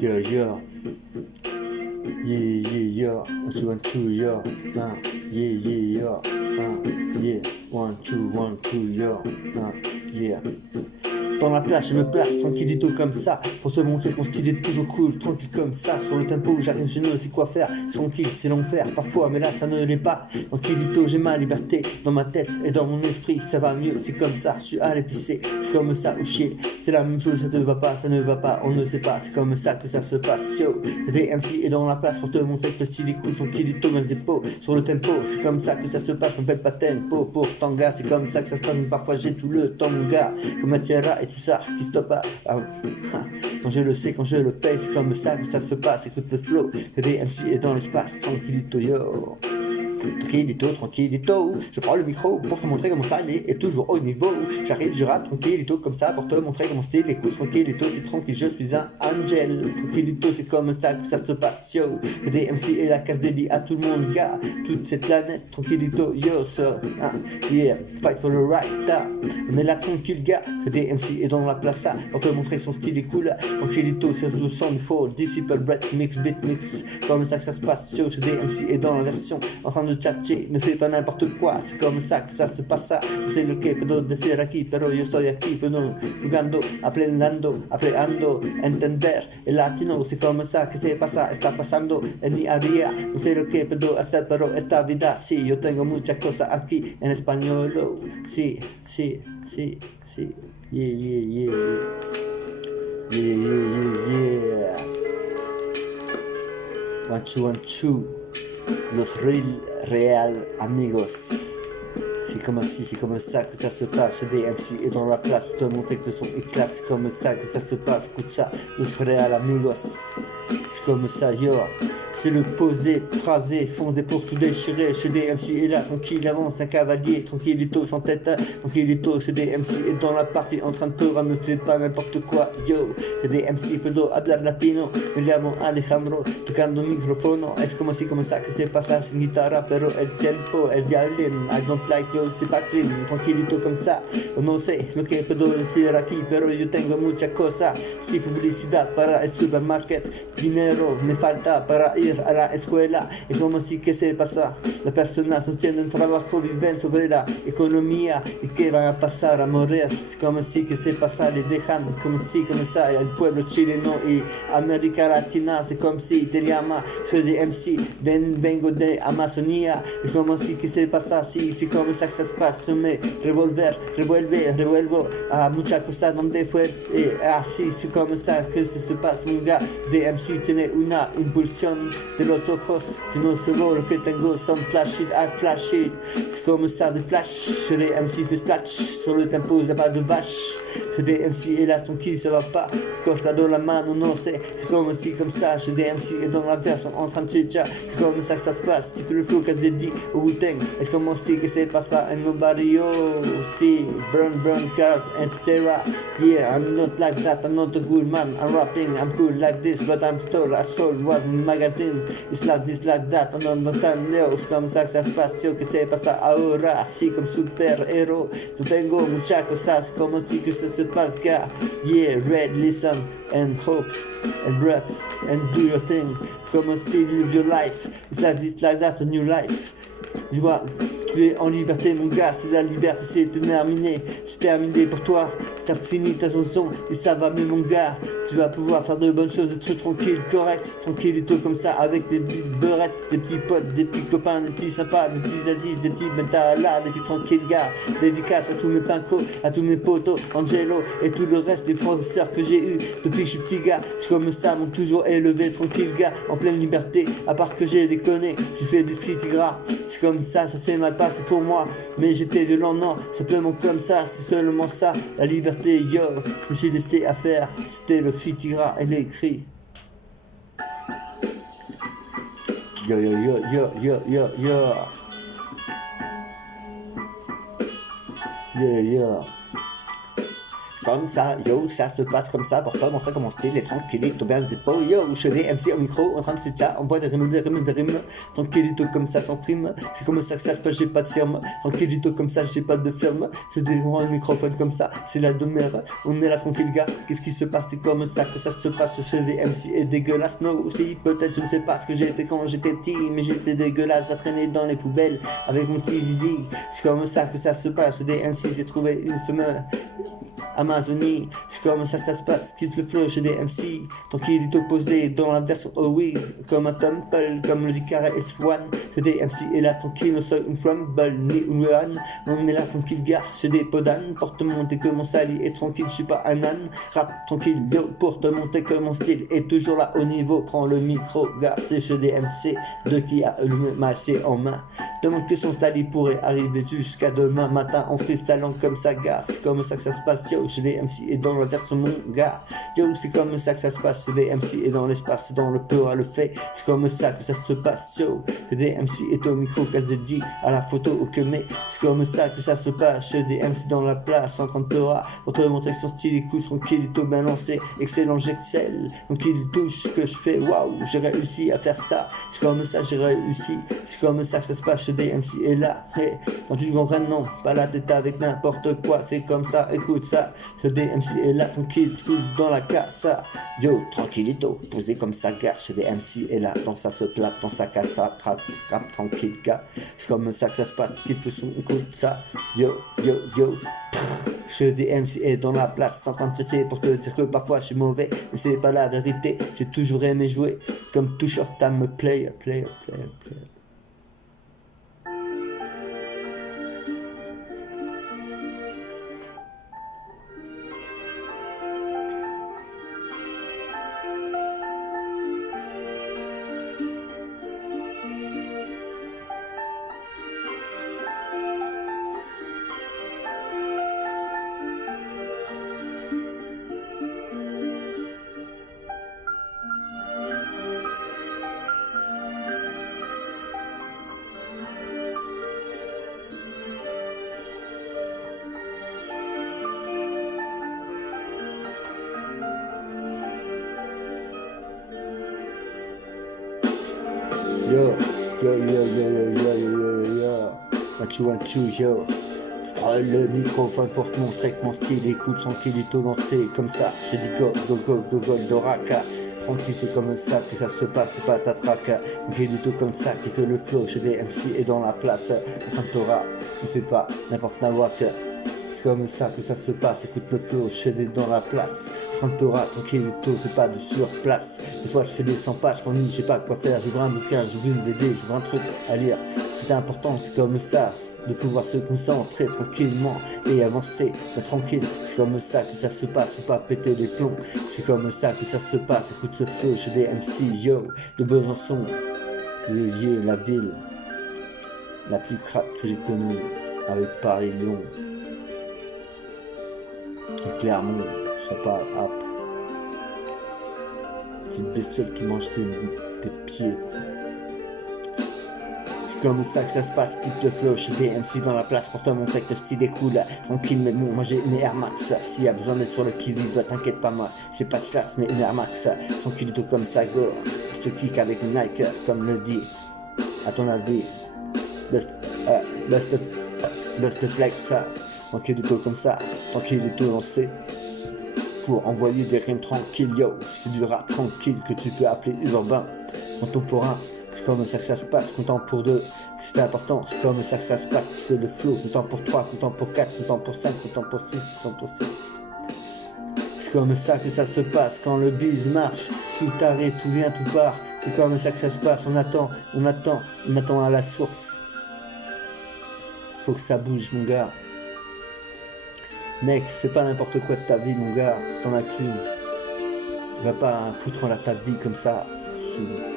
Yeah, yeah. Yeah, yeah, yeah. 1, 2, yeah. Yeah, yeah, yeah. Yeah. 1, 2, 1, 2, yeah. Yeah. Dans la plage, je me place tranquillito comme ça pour te montrer que mon style est toujours cool, tranquille comme ça. Sur le tempo, j'arrive, je ne sais quoi faire. Tranquille, c'est l'enfer parfois, mais là ça ne l'est pas. Tranquillito, j'ai ma liberté dans ma tête et dans mon esprit, ça va mieux. C'est comme ça, je suis à l'épicer, je suis comme ça ou chier. C'est la même chose, ça ne va pas, ça ne va pas, on ne sait pas. C'est comme ça que ça se passe. Yo, DMC est dans la place pour te montrer que le style est cool, tranquillito, mes épaules sur le tempo. C'est comme ça que ça se passe, je m'appelle pas tempo pour tanga. C'est comme ça que ça se passe, mais parfois j'ai tout le temps, mon gars. Comme Matiera et tout ça qui stoppe pas. Quand je le sais, quand je le fais, c'est comme ça que ça se passe. Écoute le flow, le DMC est dans l'espace, tranquillito yo. Tranquillito, tranquillito, je prends le micro pour te montrer que mon style est toujours au niveau. J'arrive, je rappe tranquillito comme ça pour te montrer que mon style est cool. Tranquillito, c'est tranquille, je suis un angel. Tranquillito, c'est comme ça que ça se passe, yo. Le DMC est la case dédiée à tout le monde, gars. Toute cette planète, tranquillito, yo, so, yeah, fight for the right, on est là tranquille, gars. Le DMC est dans la place pour te montrer que son style est cool. Tranquillito, c'est le son du faux, disciple, break, mix, beat, mix. Comme ça que ça se passe, yo. Le DMC est dans la version en train de tchatcher, ne fais pas n'importe quoi, c'est comme ça que ça se pasa. No sé lo que puedo decir aquí, pero yo soy aquí, pero jugando, aprendiendo, entender el latino, c'est comme ça que se pasa, está pasando en mi día. No sé lo que puedo hacer, pero esta vida, sí, yo tengo muchas cosas aquí en español, sí, sí, sí, sí, yeah, yeah, yeah, yeah, yeah, yeah, yeah, 1, 2, 1, 2. Los real amigos. C'est comme ça que ça se passe. DMC est dans la place pour te montrer que le son est classe. C'est comme ça que ça se passe. Écoute ça, los real amigos. C'est comme ça, yo. C'est le posé, phrasé, fondé pour tout déchirer. Chez DMC est là, tranquille, avance un cavalier. Tranquillito, sans tête, tranquillito. Chez DMC est dans la partie en train de peur, ne fais pas n'importe quoi, yo. Chez DMC puedo hablar latino. Me llamo Alejandro, tocando micrófono. Es como ça que se pasa sin guitarra, pero el tempo, el violín. I don't like yo, c'est pas clean. Tranquillito comme ça. No sé lo que puedo decir aquí, pero yo tengo muchas cosas. Sí, publicidad para el supermarket. Dinero me falta para ir a la escuela. Es como si que se pasa. Las personas no tienen trabajo, viven sobre la economía y que van a pasar a morir. Es como si que se pasa, les dejan como si, como ça. El pueblo chileno y América Latina, c'est comme si te llama. Soy de MC, vengo de Amazonía. Es como si que se pasa así, c'est comme ça que ça se passe. Me revuelvo a muchas cosas donde fue así, c'est comme ça que se passe, mon gars. DMC tiene una impulsión de los ojos, que no solo lo que tengo son flash it, I flash it. C'est comme ça de flash, DMC fait splash, sur le tempo y'a pas de vache. DMC est là tranquille, ça va pas, quand je dans la main, non c'est comme si comme ça, DMC est dans la version en train de chicha, c'est comme ça que ça se passe, tu peux le flow casse dédié au Wu-Tang, est-ce comme si que c'est pas ça, and nobody, oh, see, burn cars, etc. Yeah, I'm not like that, I'm not a good man, I'm rapping, I'm cool like this, but I'm still a soul, was in magazine, it's like this, like that, on understand, yo, c'est comme ça que ça se passe, yo, que c'est pas ça, ahora, así comme super héros, yo tengo muchas cosas, c'est comme si que ça se passe, gars, yeah, read, listen, and hope, and breath, and do your thing, comme si live your life, it's like this, like that, a new life, tu vois, tu es en liberté, mon gars, c'est la liberté, c'est terminé pour toi, t'as fini ta chanson, et ça va mieux, mon gars, tu vas pouvoir faire de bonnes choses, des trucs tranquilles, corrects, tranquillito comme ça, avec des petites beurettes, des petits potes, des petits copains, des petits sympas, des petits aziz, des petits mentalas, des petits tranquilles gars, dédicace à tous mes pincos, à tous mes potos, Angelo, et tout le reste des professeurs que j'ai eu depuis que je suis petit gars, c'est comme ça, m'ont toujours élevé, tranquille gars, en pleine liberté, à part que j'ai déconné, j'ai fait des petits gras, c'est comme ça s'est mal passé pour moi, mais j'étais violent, non, simplement comme ça, c'est seulement ça, la liberté, yo, je me suis laissé à faire, c'était le Fitigra et les cris. Yo yo yo yo yo yo yo. Yeah yeah. comme ça, yo, ça se passe comme ça, pour te montrer que mon style est tranquillito, bien zippo, yo, je des MC au micro, en train de se ça, on boit des rimes, tranquillito comme ça, sans frime, c'est comme ça que ça se passe, j'ai pas de firme, tranquillito comme ça, j'ai pas de firme, je déroule un microphone comme ça, c'est la demeure, on est là tranquille gars, qu'est-ce qui se passe, c'est comme ça que ça se passe, chez des MC est dégueulasse, non, aussi, peut-être, je ne sais pas ce que j'ai fait quand j'étais petit, mais j'étais dégueulasse à traîner dans les poubelles, avec mon petit zizi, c'est comme ça que ça se passe, des MC, j'ai trouvé une femelle, Amazonie, c'est comme ça se passe, quitte le flow chez des MC, tant qu'il est opposé dans la version oh oui, comme un temple, comme le Zikara S1, chez des MC est là tranquille, on sort une crumble, ni une run, on est là tranquille gars, chez des podanes, pour te monter que mon sali est tranquille, je suis pas un âne, rap tranquille, yo, pour te monter que mon style est toujours là au niveau, prends le micro, gars, c'est chez des MC, de qui a le massé en main, demande que son style il pourrait arriver jusqu'à demain matin, en freestylant comme ça gars, c'est comme ça que ça se passe, yo, chez des MC et dans le version mon gars, yo, c'est comme ça que ça se passe, chez des MC et dans l'espace, dans le peur à le fait, c'est comme ça que ça se passe, yo, chez des MC et au micro, casse dédié à la photo au que mais, c'est comme ça que ça se passe, chez des MC dans la place, en train de peur pour te montrer que son style écoute, tranquille, il est bien lancé, excellent, j'excelle, donc il touche ce que je fais, waouh, j'ai réussi à faire ça, c'est comme ça j'ai réussi, c'est comme ça que ça se passe, chez des MC et là, hey, quand tu comprends non, pas la tête avec n'importe quoi, c'est comme ça, écoute ça, ce DMC est là, tranquille, tout dans la casa, yo, tranquillito, posé comme ça, gars, chez DMC est là, dans sa se plate, dans sa casa, trap, tranquille, gars, c'est comme ça que ça se passe, quitte le son, écoute ça, yo, chez DMC est dans la place, sans train de jeter pour te dire que parfois je suis mauvais, mais c'est pas la vérité, j'ai toujours aimé jouer, comme tout short time me play. Yo. One, two, yo. Prends le microphone pour te montrer que mon style écoute tranquillito lancé comme ça. Je dis go, Doraka. Tranquille, c'est comme ça que ça se passe, c'est pas ta traque. J'ai du tout comme ça qui fait le flow. Chez des MC et dans la place. Cantora, ne fais pas n'importe nawak. C'est comme ça que ça se passe, écoute le flow, je fais dans la place. Cantora, tranquille, fais pas de sur place. Des fois je fais des 100 pages, je m'ennuie, je sais pas quoi faire, j'ouvre un bouquin, j'ouvre une BD, j'ouvre un truc à lire. C'est important, c'est comme ça, de pouvoir se concentrer tranquillement et avancer, mais tranquille. C'est comme ça que ça se passe, faut pas péter les plombs. C'est comme ça que ça se passe, écoute ce flow, chez des MC, yo, de Besançon. La ville la plus crap que j'ai connue, avec Paris-Lyon. Et Clermont, ça parle rap. Petite bestiole qui mange tes pieds. C'est comme ça que ça se passe, quitte le flow chez des MC dans la place pour te montrer que le style est cool. Tranquille, mais bon, moi j'ai mes Air Max. S'il y a besoin d'être sur le qui-vive, t'inquiète pas, moi j'ai pas de classe, mais mes Air Max. Tranquille, tout comme ça, go. Je te kick avec Nike, comme le dit. À ton avis, best flex, tranquille, tout comme ça, tranquille, tout lancé. Pour envoyer des rimes tranquilles, yo, c'est du rap tranquille que tu peux appeler urbain, contemporain. C'est comme ça que ça se passe, content pour deux, c'est important, c'est comme ça que ça se passe, tu fais le flow, content pour 3, content pour 4, content pour 5, content pour 6, content pour 7. C'est comme ça que ça se passe, quand le bise marche, tout arrive, tout vient, tout part. C'est comme ça que ça se passe, on attend à la source. Faut que ça bouge, mon gars. Mec, fais pas n'importe quoi de ta vie, mon gars, t'en as qu'une. Va pas foutre ta vie comme ça,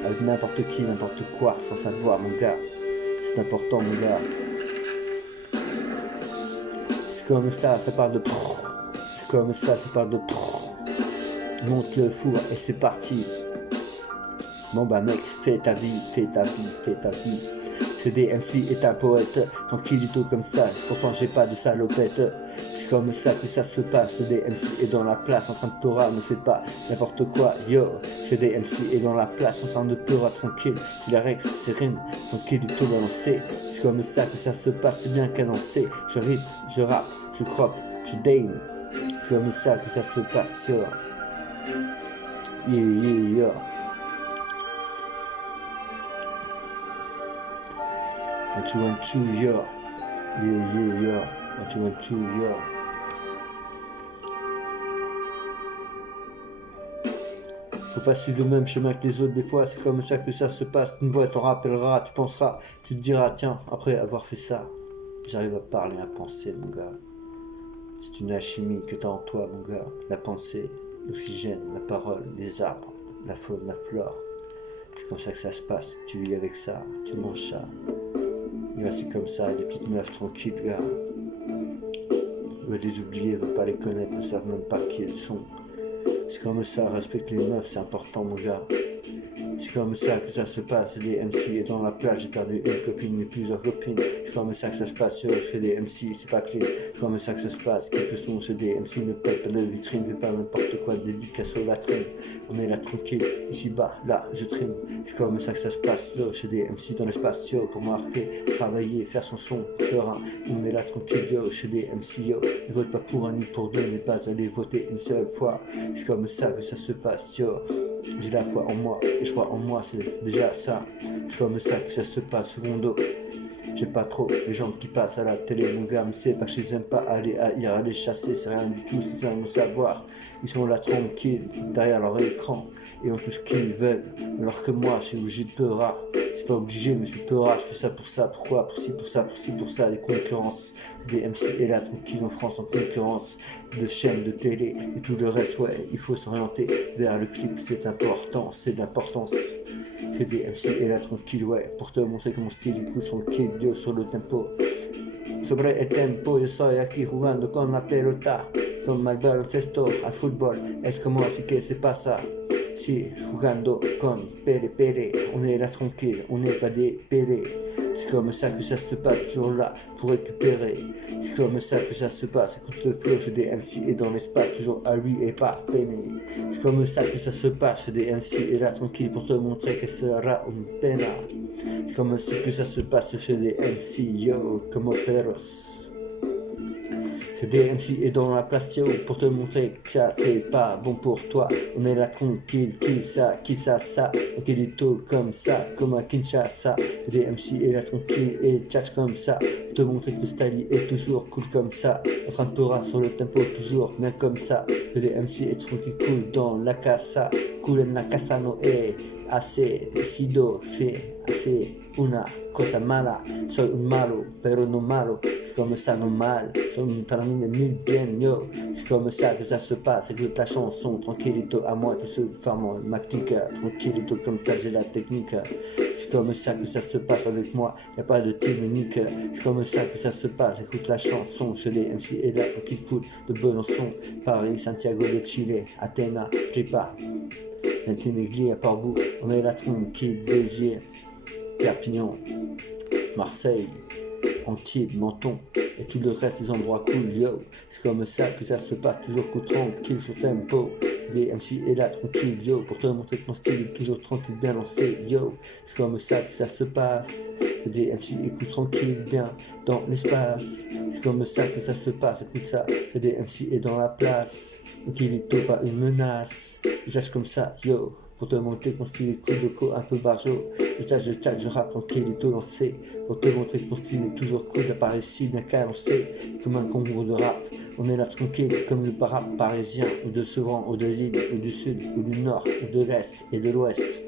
avec n'importe qui, n'importe quoi, sans savoir, mon gars. C'est important, mon gars. C'est comme ça parle de... C'est comme ça parle de... Monte le four et c'est parti. Bon bah mec, fais ta vie. Ce DMC est un poète, tranquillito comme ça, pourtant j'ai pas de salopette. C'est C'est comme ça que ça se passe. Des MC est dans la place en train de pleurer, ne fais pas n'importe quoi, yo. J'ai des MC est dans la place en train de pleurer tranquille. C'est la Rex, c'est rime, tranquille du tout balancé. C'est comme ça que ça se passe, c'est bien cadencé. Je rythme, je rappe, je croque, je dame. C'est comme ça que ça se passe, yo. Yeah, yeah, yeah. What you want to, yo. Yeah, yeah, yeah. What you want to, yo. Faut pas suivre le même chemin que les autres, des fois c'est comme ça que ça se passe. Une voix t'en rappellera, tu penseras, tu te diras, tiens, après avoir fait ça, j'arrive à parler, à penser, mon gars. C'est une alchimie que t'as en toi, mon gars. La pensée, l'oxygène, la parole, les arbres, la faune, la flore. C'est comme ça que ça se passe. Tu vis avec ça, tu manges ça. Et là, c'est comme ça, des petites meufs tranquilles, gars. Veulent les oublier, veulent pas les connaître, ne savent même pas qui elles sont. C'est comme ça, respecte les meufs, c'est important, mon gars. C'est comme ça que ça se passe, les MC et dans la plage, j'ai perdu une copine et plusieurs copines. C'est comme ça que ça se passe, je fais des MC, c'est pas clean. C'est comme ça que ça se passe, quelques sons chez des MC, ne pète pas de vitrine, fais pas n'importe quoi, dédicace aux latrines. On est là tranquille, ici bas, là, je trime. C'est comme ça que ça se passe, là, chez des MC dans l'espace, yo, pour marquer, travailler, faire son son, serein. On est là tranquille, yo, chez des MC, yo. Ne vote pas pour un ni pour deux, n'est pas aller voter une seule fois. C'est comme ça que ça se passe, yo. J'ai la foi en moi, et je crois en moi, c'est déjà ça. C'est comme ça que ça se passe, secondo. J'aime pas trop les gens qui passent à la télé, mon gars, mais c'est pas qu'ils aiment pas aller haïr, aller chasser, c'est rien du tout, c'est ça mon savoir. Ils sont là tranquilles, derrière leur écran, et ont tout ce qu'ils veulent. Alors que moi, je suis obligé de peur. C'est pas obligé, mais je suis peur, je fais ça pour ça, pourquoi, pour ci, pour ça, pour ci, pour ça, des concurrences. Des MC et là, tranquille en France, en concurrence, de chaînes de télé, et tout le reste, ouais, il faut s'orienter vers le clip, c'est important, c'est d'importance. J'ai des MC et là tranquille, ouais, pour te montrer que mon style écoute tranquille, Dieu sur le tempo. Sobre el tempo, yo soy aquí jugando con la pelota, como al baloncesto, al fútbol, es como así que se pasa. Si, jugando con Pere, on est là tranquille, on n'est pas des pérés. C'est comme ça que ça se passe, toujours là pour récupérer. C'est comme ça que ça se passe, écoute le flow, j'ai des MC et dans l'espace, toujours à lui et pas peiné. C'est comme ça que ça se passe, j'ai des MC et là tranquille pour te montrer que ce sera une pena. C'est comme ça que ça se passe chez des MC, yo, como perros. J'ai des MC et dans la place, yo, pour te montrer que ça c'est pas bon pour toi. On est là tranquille, qui ça, ok du tout comme ça, comme à Kinshasa. J'ai des MC et là tranquille et tchatch comme ça, pour te montrer que le style est toujours cool comme ça. En train de peur sur le tempo, toujours bien comme ça. J'ai des MC et tranquille cool dans la casa, cool en la casa no es. Hace, decido, fe, hace una cosa mala. Soy un malo, pero no malo. C'est comme ça, normal. Soy un termine mille bien, yo. C'est comme ça que ça se passe. Écoute ta chanson, tranquillito à moi, tout ce farmant, ma clique. Tranquillito, comme ça, j'ai la technique. C'est comme ça que ça se passe avec moi. Y'a pas de team unique. C'est comme ça que ça se passe. Écoute la chanson, chez les MC et là, tranquille, cool, de Besançon, Paris, Santiago de Chile, Athéna, Prépa. Ventimiglia, Parbou, on est là tranquille, Béziers, Perpignan, Marseille, Antibes, Menton, et tout le reste des endroits cool, yo. C'est comme ça que ça se passe, toujours cool, tranquille sur tempo. Des MC est là tranquille, yo, pour te montrer que mon style est toujours tranquille, bien lancé, yo. C'est comme ça que ça se passe. Des MC écoute tranquille, bien dans l'espace. C'est comme ça que ça se passe, écoute ça. Des MC est dans la place. Donc il est pas une menace. J'agis comme ça, yo, pour te montrer que mon style est cool de co, un peu barjo. Je rappe tranquille et tout lancé. Pour te montrer que mon style est toujours cool, apparaît ici bien cadencé. Comme un concours de rap, on est là tranquille, comme le rap parisien, ou de Sevran, ou de Zid, ou du sud, ou du nord, ou de l'est et de l'ouest.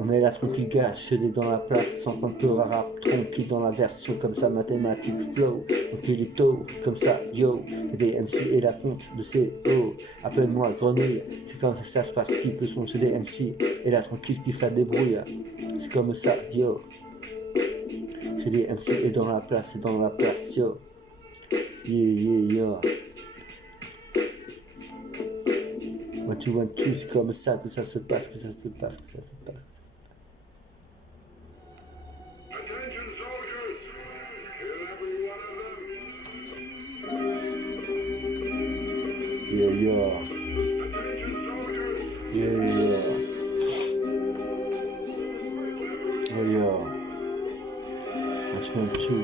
On est là tranquille, gars, chelé dans la place, sans un peu rap, tranquille dans la version, comme ça, mathématique, flow, donc il est tôt, comme ça, yo, des MC et la compte de CO, appelle-moi grenouille, c'est comme ça se passe, qui peut son chez des MC, et là tranquille, qui fera des brouilles, c'est comme ça, yo, chez des MC et dans la place, c'est dans la place, yo, yeah. One, two, one, two, c'est comme ça que ça se passe, que ça se passe. Attention soldiers, kill every one of them. Yeah, yeah. Yeah, yeah. Oh yeah. One, two.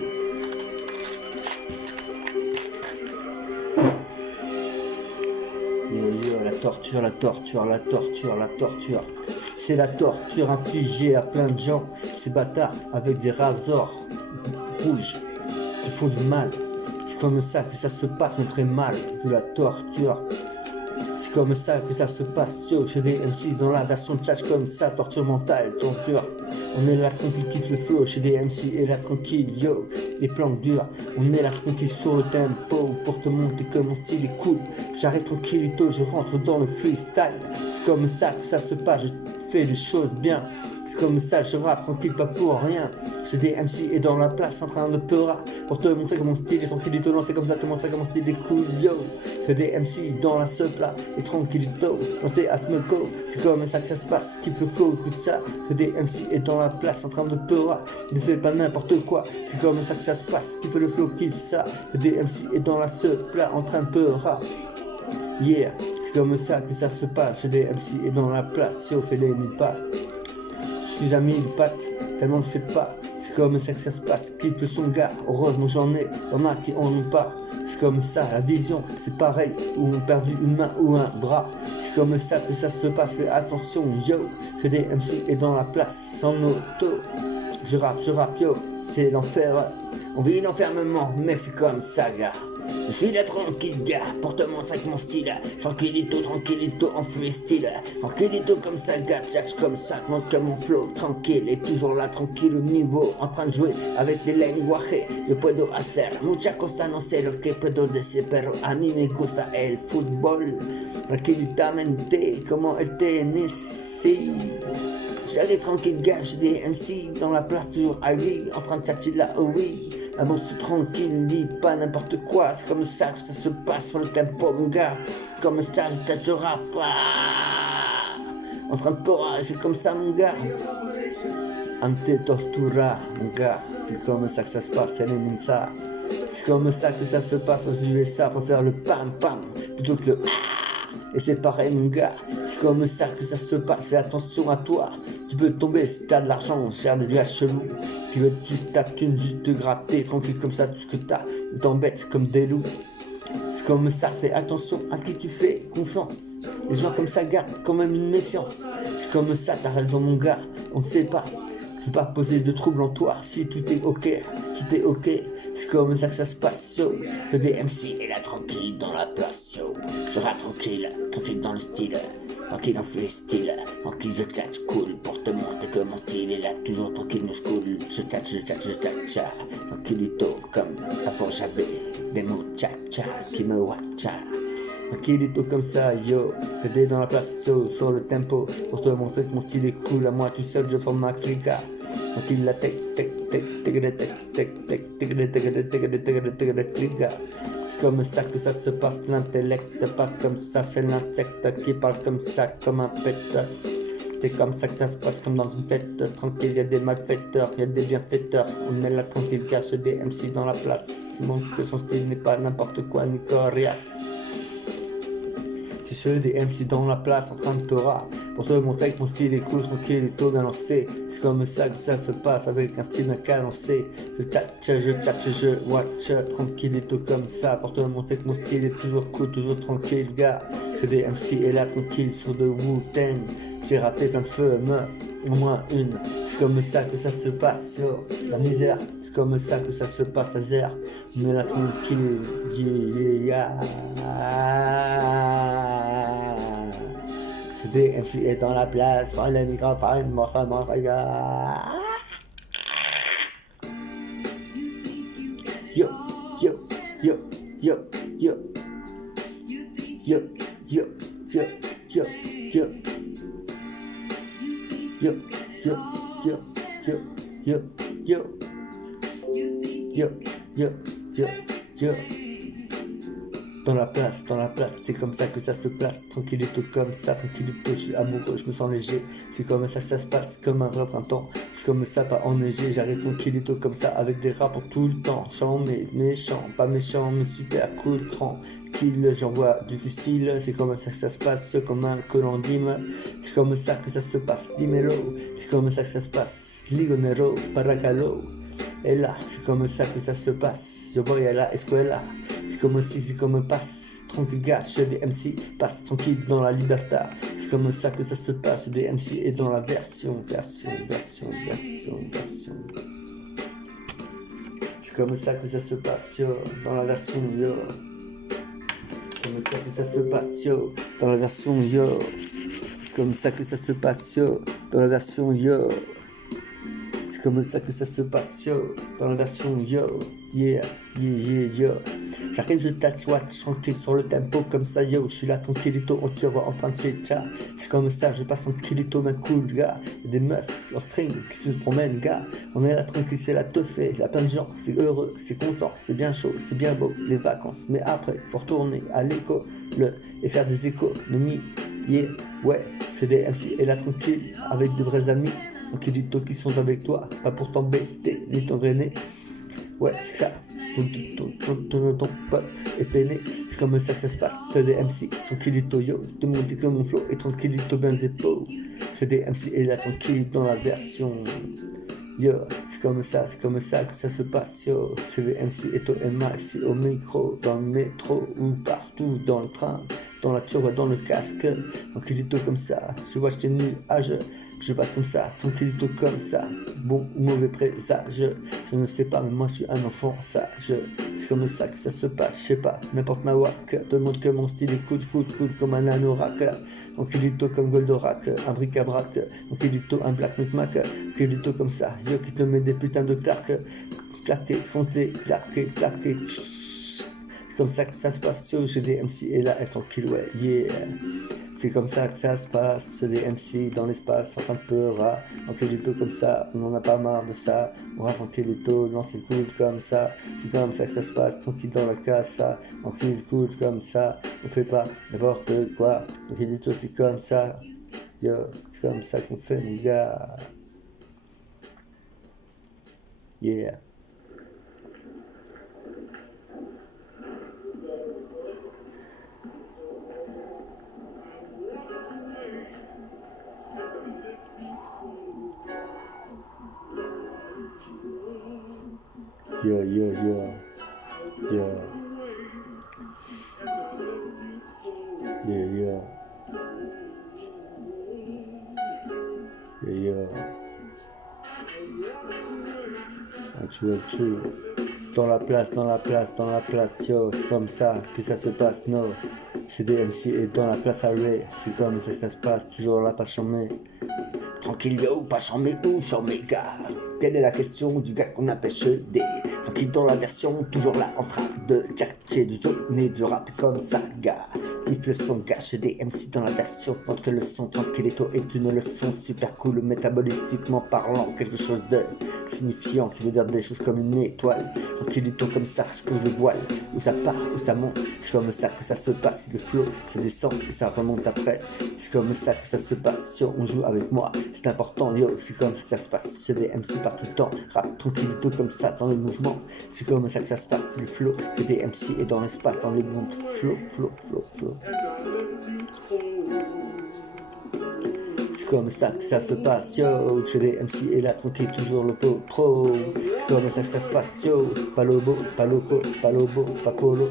La torture, la torture, la torture, la torture. C'est la torture infligée à plein de gens. Ces bâtards avec des rasors rouges qui font du mal. C'est comme ça que ça se passe, mais très mal. De la torture. C'est comme ça que ça se passe. Yo, chez des MC dans la version tchatch comme ça. Torture mentale, torture. On est là tranquille, quitte le flow. Chez des MC et là tranquille, yo. Les plans durs. On est là tranquille sur le tempo. Pour te montrer que mon style est cool. J'arrête tranquillito, je rentre dans le freestyle. C'est comme ça que ça se passe, je fais les choses bien. C'est comme ça, je rappe tranquille, pas pour rien. J'ai des MC et dans la place en train de pleurer. Pour te montrer que mon style est tranquillito, non c'est comme ça, te montrer que mon style est cool, yo. J'ai des MC dans la soupe là, et tranquillito, non c'est Asmeko. C'est comme ça que ça se passe, keep le flow, écoute ça. J'ai des MC et dans la place en train de pleurer. Ne fais pas n'importe quoi, c'est comme ça que ça se passe, keep le flow, kiffe ça. J'ai des MC et dans la soupe là, en train de pleurer. Yeah, c'est comme ça que ça se passe. J'ai des MC et dans la place, yo, fais les mille pas. Je suis à 1000 pattes, tellement je fais pas. C'est comme ça que ça se passe, clip le son gars. Heureusement j'en ai, y'en a qui en ont pas. C'est comme ça, la vision, c'est pareil. Où on a perdu une main ou un bras. C'est comme ça que ça se passe, fais attention, yo. J'ai des MC et dans la place, en auto. Je rappe, yo, c'est l'enfer. On vit l'enfermement, mais c'est comme ça, gars. Je suis là tranquille gars, pour te montrer que mon style, tranquillito, tranquillito en freestyle, tranquillito comme ça gars, tchatch comme ça, montre que mon flow tranquille, est toujours là tranquille au niveau, en train de jouer avec les lenguajes, yo puedo hacer mucha cosa, no sé lo que puedo decir, pero a mí me gusta el fútbol, tranquilitamente, como el tenis, sí. J'allais tranquille gars, j'ai des MC dans la place toujours à lui, en train de tchatcher là, oh oui. Ah bon, c'est tranquille, dis pas n'importe quoi. C'est comme ça que ça se passe sur le tempo, mon gars. Comme ça, je rappe. En train de pleurer, c'est comme ça, mon gars. Ante tortura, mon gars. C'est comme ça que ça se passe, c'est ça. C'est comme ça que ça se passe aux USA pour faire le pam pam plutôt que le et c'est pareil, mon gars. C'est comme ça que ça se passe. Fais attention à toi. Tu peux tomber si t'as de l'argent, faire des gars chelous. Qui veulent juste ta thune, juste te gratter, tranquille comme ça, tout ce que t'as, t'embête comme des loups. C'est comme ça, fais attention à qui tu fais confiance. Les gens comme ça gardent quand même une méfiance. C'est comme ça, t'as raison mon gars, on ne sait pas. Je veux pas poser de troubles en toi, si tout est ok, tout est ok. C'est comme ça que ça se passe, yo. Le DMC est là tranquille dans la place, yo. Je rappe tranquille, tranquille dans le style. Tranquille en freestyle, tranquille je tchatch cool. Pour te montrer que mon style est là toujours tranquille no school. Je tchatch, tranquillito comme avant j'avais des mots tcha-tcha qui me watcha. Tranquillito comme ça, yo. PD dans la place, yo, sur le tempo. Pour te montrer que mon style est cool. À moi tout seul je forme ma clica. Tranquille la tech. C'est comme ça que ça se passe, l'intellect passe comme ça, c'est l'insecte qui parle comme ça, comme un pet. C'est comme ça que ça se passe, comme dans une fête. Tranquille, y a des malfaiteurs, y a des bienfaiteurs. On est là tranquille, cache des MC dans la place. Montre que son style n'est pas n'importe quoi, ni coriace. C'est ceux des MC dans la place en train de te rap. Pour te montrer que mon style est cool, tranquille et tout bien lancé. C'est comme ça que ça se passe avec un style cadencé. Je watch, tranquille et tout comme ça. Pour te montrer que mon style est toujours cool, toujours tranquille, gars. Que des MC et là tranquille sur de Wu-Tang. J'ai raté plein de feux, au moins une. C'est comme ça que ça se passe, yo. La misère, c'est comme ça que ça se passe, la zère. On est là tranquille, yeah. C'est des MC est dans la place, prends le microphone, mon gars. Yo. dans la place, c'est comme ça que ça se place, tranquillito comme ça, tranquillito, je suis amoureux, je me sens léger, c'est comme ça que ça se passe, comme un vrai printemps, c'est comme ça, pas enneigé, j'arrive tranquillito comme ça, avec des rats pour tout le temps, mais méchant, pas méchant, mais super cool, tranquille, j'envoie du style, c'est comme ça que ça se passe, comme un collandime, c'est comme ça que ça se passe, dimelo, c'est comme ça que ça se passe, ligonero, paracalo, et là, c'est comme ça que ça se passe, je voy a la escuela. Comme si c'est comme un passe, tranquille gars, chez des MC, passe tranquille dans la liberté. C'est comme ça que ça se passe, des MC et dans la version. C'est comme ça que ça se passe, yo, dans la version, yo. C'est comme ça que ça se passe, yo, dans la version, yo. C'est comme ça que ça se passe, yo, dans la version, yo. C'est comme ça que ça se passe, yo, dans la version, yo. Yeah. J'arrive, je t'achouate, tranquille sur le tempo comme ça, yo. Je suis là tranquillito, on te voit en train de tchétcha. C'est comme ça, je passe tranquillito, ma cool, gars. Y'a des meufs en string qui se promènent, gars. On est là tranquille, c'est la teuf, y'a plein de gens, c'est heureux, c'est content, c'est bien chaud, c'est bien beau, les vacances. Mais après, faut retourner à l'école et faire des économies. Yeah, ouais, je fais des MC et là tranquille, avec de vrais amis. Tranquillito qui sont avec toi, pas pour t'embêter ni t'engrainer. Ouais, c'est ça. Ton pote est peiné, c'est comme ça que ça se passe. C'est des MC, tranquillito yo, tout le monde est comme mon flow et tranquillito ben zépo. C'est des MC et là tranquille dans la version. Yo, c'est comme ça que ça se passe yo. C'est des MC et toi Emma ici au micro, dans le métro ou partout, dans le train, dans la turbe, dans le casque. Tranquillito comme ça, je vois j'étais nuage. Je passe comme ça, tranquillito comme ça, bon ou mauvais présage, je ne sais pas, mais moi je suis un enfant sage, c'est comme ça que ça se passe, je sais pas, n'importe nawak, tout le monde que mon style est cool comme un anorak, tranquillito comme Goldorak, un bric-à-brac, tranquillito un black micmac, tranquillito comme ça, yo qui te met des putains de claques, claquer, foncer, claquer, c'est comme ça que ça se passe, yo, j'ai des MC et là, tranquille, ouais, yeah. C'est comme ça que ça se passe, c'est des MC dans l'espace, en train de peur, tranquillito comme ça, on en a pas marre de ça, on rappe tranquillito, non c'est cool comme ça, c'est comme ça que ça se passe, tranquille dans la casse, tranquille cool comme ça, on fait pas n'importe quoi, tranquillito c'est comme ça, yo, c'est comme ça qu'on fait mon gars, yeah. Yeah. True. Dans la place, yo, c'est comme ça que ça se passe, no. C'est des MC et dans la place à Ray, c'est comme ça que ça se passe, toujours là, pas chambé. Tranquille yo, pas chambé ou chambé gars. Quelle est la question du gars qu'on appelle des tranquille dans la version, toujours là en train de tchatcher, de zoner, de rap comme ça, gars. Il le son gâche des MC dans la version contre le son tranquillito est une leçon super cool métabolistiquement parlant, quelque chose de signifiant qui veut dire des choses comme une étoile. Tranquillito comme ça, je pose le voile, où ça part, où ça monte, c'est comme ça que ça se passe, le flow, ça descend et ça remonte après, c'est comme ça que ça se passe, si on joue avec moi, c'est important yo, c'est comme ça que ça se passe, c'est des MC par tout le temps, rap tranquillito comme ça dans le mouvement, c'est comme ça que ça se passe, le flow, et des MC et dans l'espace, dans les booms, flow. C'est comme ça que ça se passe, yo. Chez les MC et là tranquille, toujours le pro. C'est comme ça que ça se passe, yo. Pas lobo, pas loco, pas lobo, pas colo.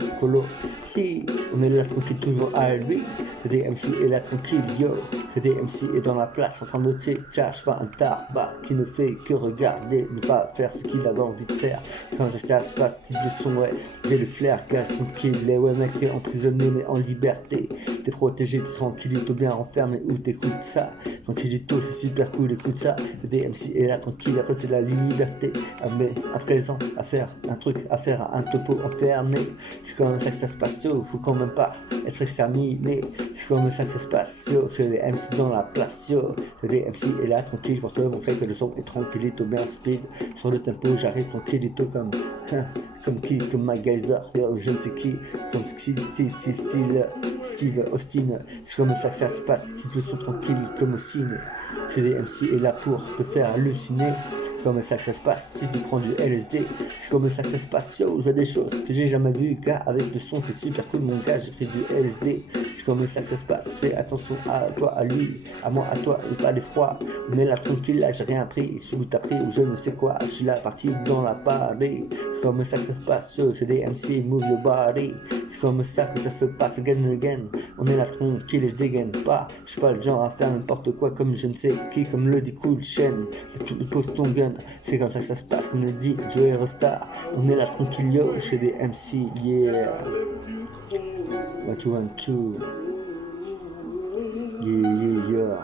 Si, on est là tranquille, toujours à lui. C'est des MC et là tranquille, yo. C'est des MC et dans la place en train de tchatch, pas un tarba qui ne fait que regarder, ne pas faire ce qu'il avait envie de faire. Quand ça se passe, type de son, ouais. J'ai le flair, cache tranquille, les ouais mec, t'es emprisonné mais en liberté. T'es protégé, t'es tranquille, t'es bien enfermé ou t'écoutes ça. tranquillito, c'est super cool, écoute ça. Le DMC est là, tranquille, après c'est la liberté. Mais à présent, à faire un truc, à faire un topo enfermé. C'est comme ça que ça se passe, yo, faut quand même pas être exterminé. C'est comme ça que ça se passe, yo, c'est les MC dans la place, yo. Le DMC est là, tranquille, pour te montrer que le son est tranquillito, bien speed. Sur le tempo, j'arrive tranquillito comme qui, comme MacGyver, yo, je ne sais qui, comme Steve Austin. C'est comme ça que ça se passe, qui le son tranquille comme au ciné. C'est des MC est là pour te faire halluciner. C'est comme ça que ça se passe si tu prends du LSD. C'est comme ça que ça se passe, yo, je vois des choses que j'ai jamais vues, gars, avec le son c'est super cool mon gars, j'ai pris du LSD. C'est comme ça que ça se passe, fais attention à toi, à lui, à moi, à toi, et pas d'effroi. Mais là tranquille, là j'ai rien pris, si vous t'as pris ou je ne sais quoi, je suis là parti dans la parée. C'est comme ça que ça se passe, yo, j'ai des MC, move your body. C'est comme ça que ça se passe, again and again. On est là tranquille et je dégaine pas. Je suis pas le genre à faire n'importe quoi comme je ne sais qui, comme le dit Cool Chain. Pose ton gun, c'est comme ça que ça se passe, comme le dit Joey Rostar. On est là tranquille, yo, chez des MC, yeah. 1, 2, 1, 2. Yeah.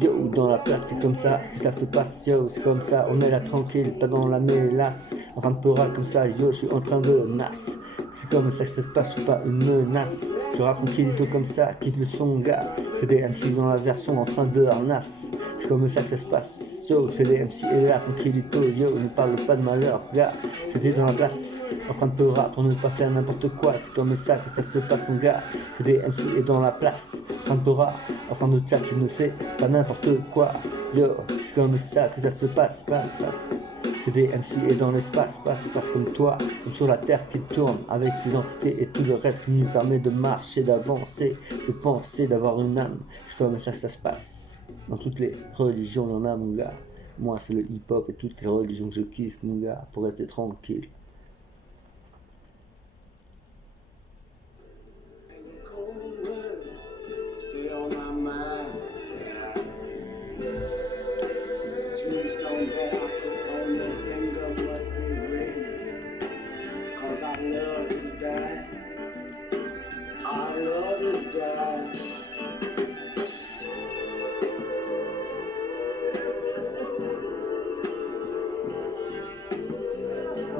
Yo, dans la place, c'est comme ça que ça se passe, yo, c'est comme ça, on est là tranquille, pas dans la mélasse, en train de pleurer comme ça, yo, je suis en train de nasse. C'est comme ça que ça se passe, je suis pas une menace. Je rappe tranquillito comme ça, quitte le son, gars. C'est des MC dans la version en train de harnasse. C'est comme ça que ça se passe, yo. C'est des MC et là, tranquillito, yo. Ne parle pas de malheur, gars. J'étais dans la place, en train de pleurer pour ne pas faire n'importe quoi. C'est comme ça que ça se passe, mon gars. C'est des MC et dans la place, en train de pleurer, en train de chat, tu ne fais pas n'importe quoi. Yo, c'est comme ça que ça se passe. C'est des MC et dans l'espace, passe comme toi, comme sur la terre qui tourne, avec ses entités et tout le reste qui nous permet de marcher, d'avancer, de penser, d'avoir une âme. C'est comme ça que ça se passe. Dans toutes les religions, il y en a, mon gars. Moi, c'est le hip-hop et toutes les religions que je kiffe, mon gars, pour rester tranquille.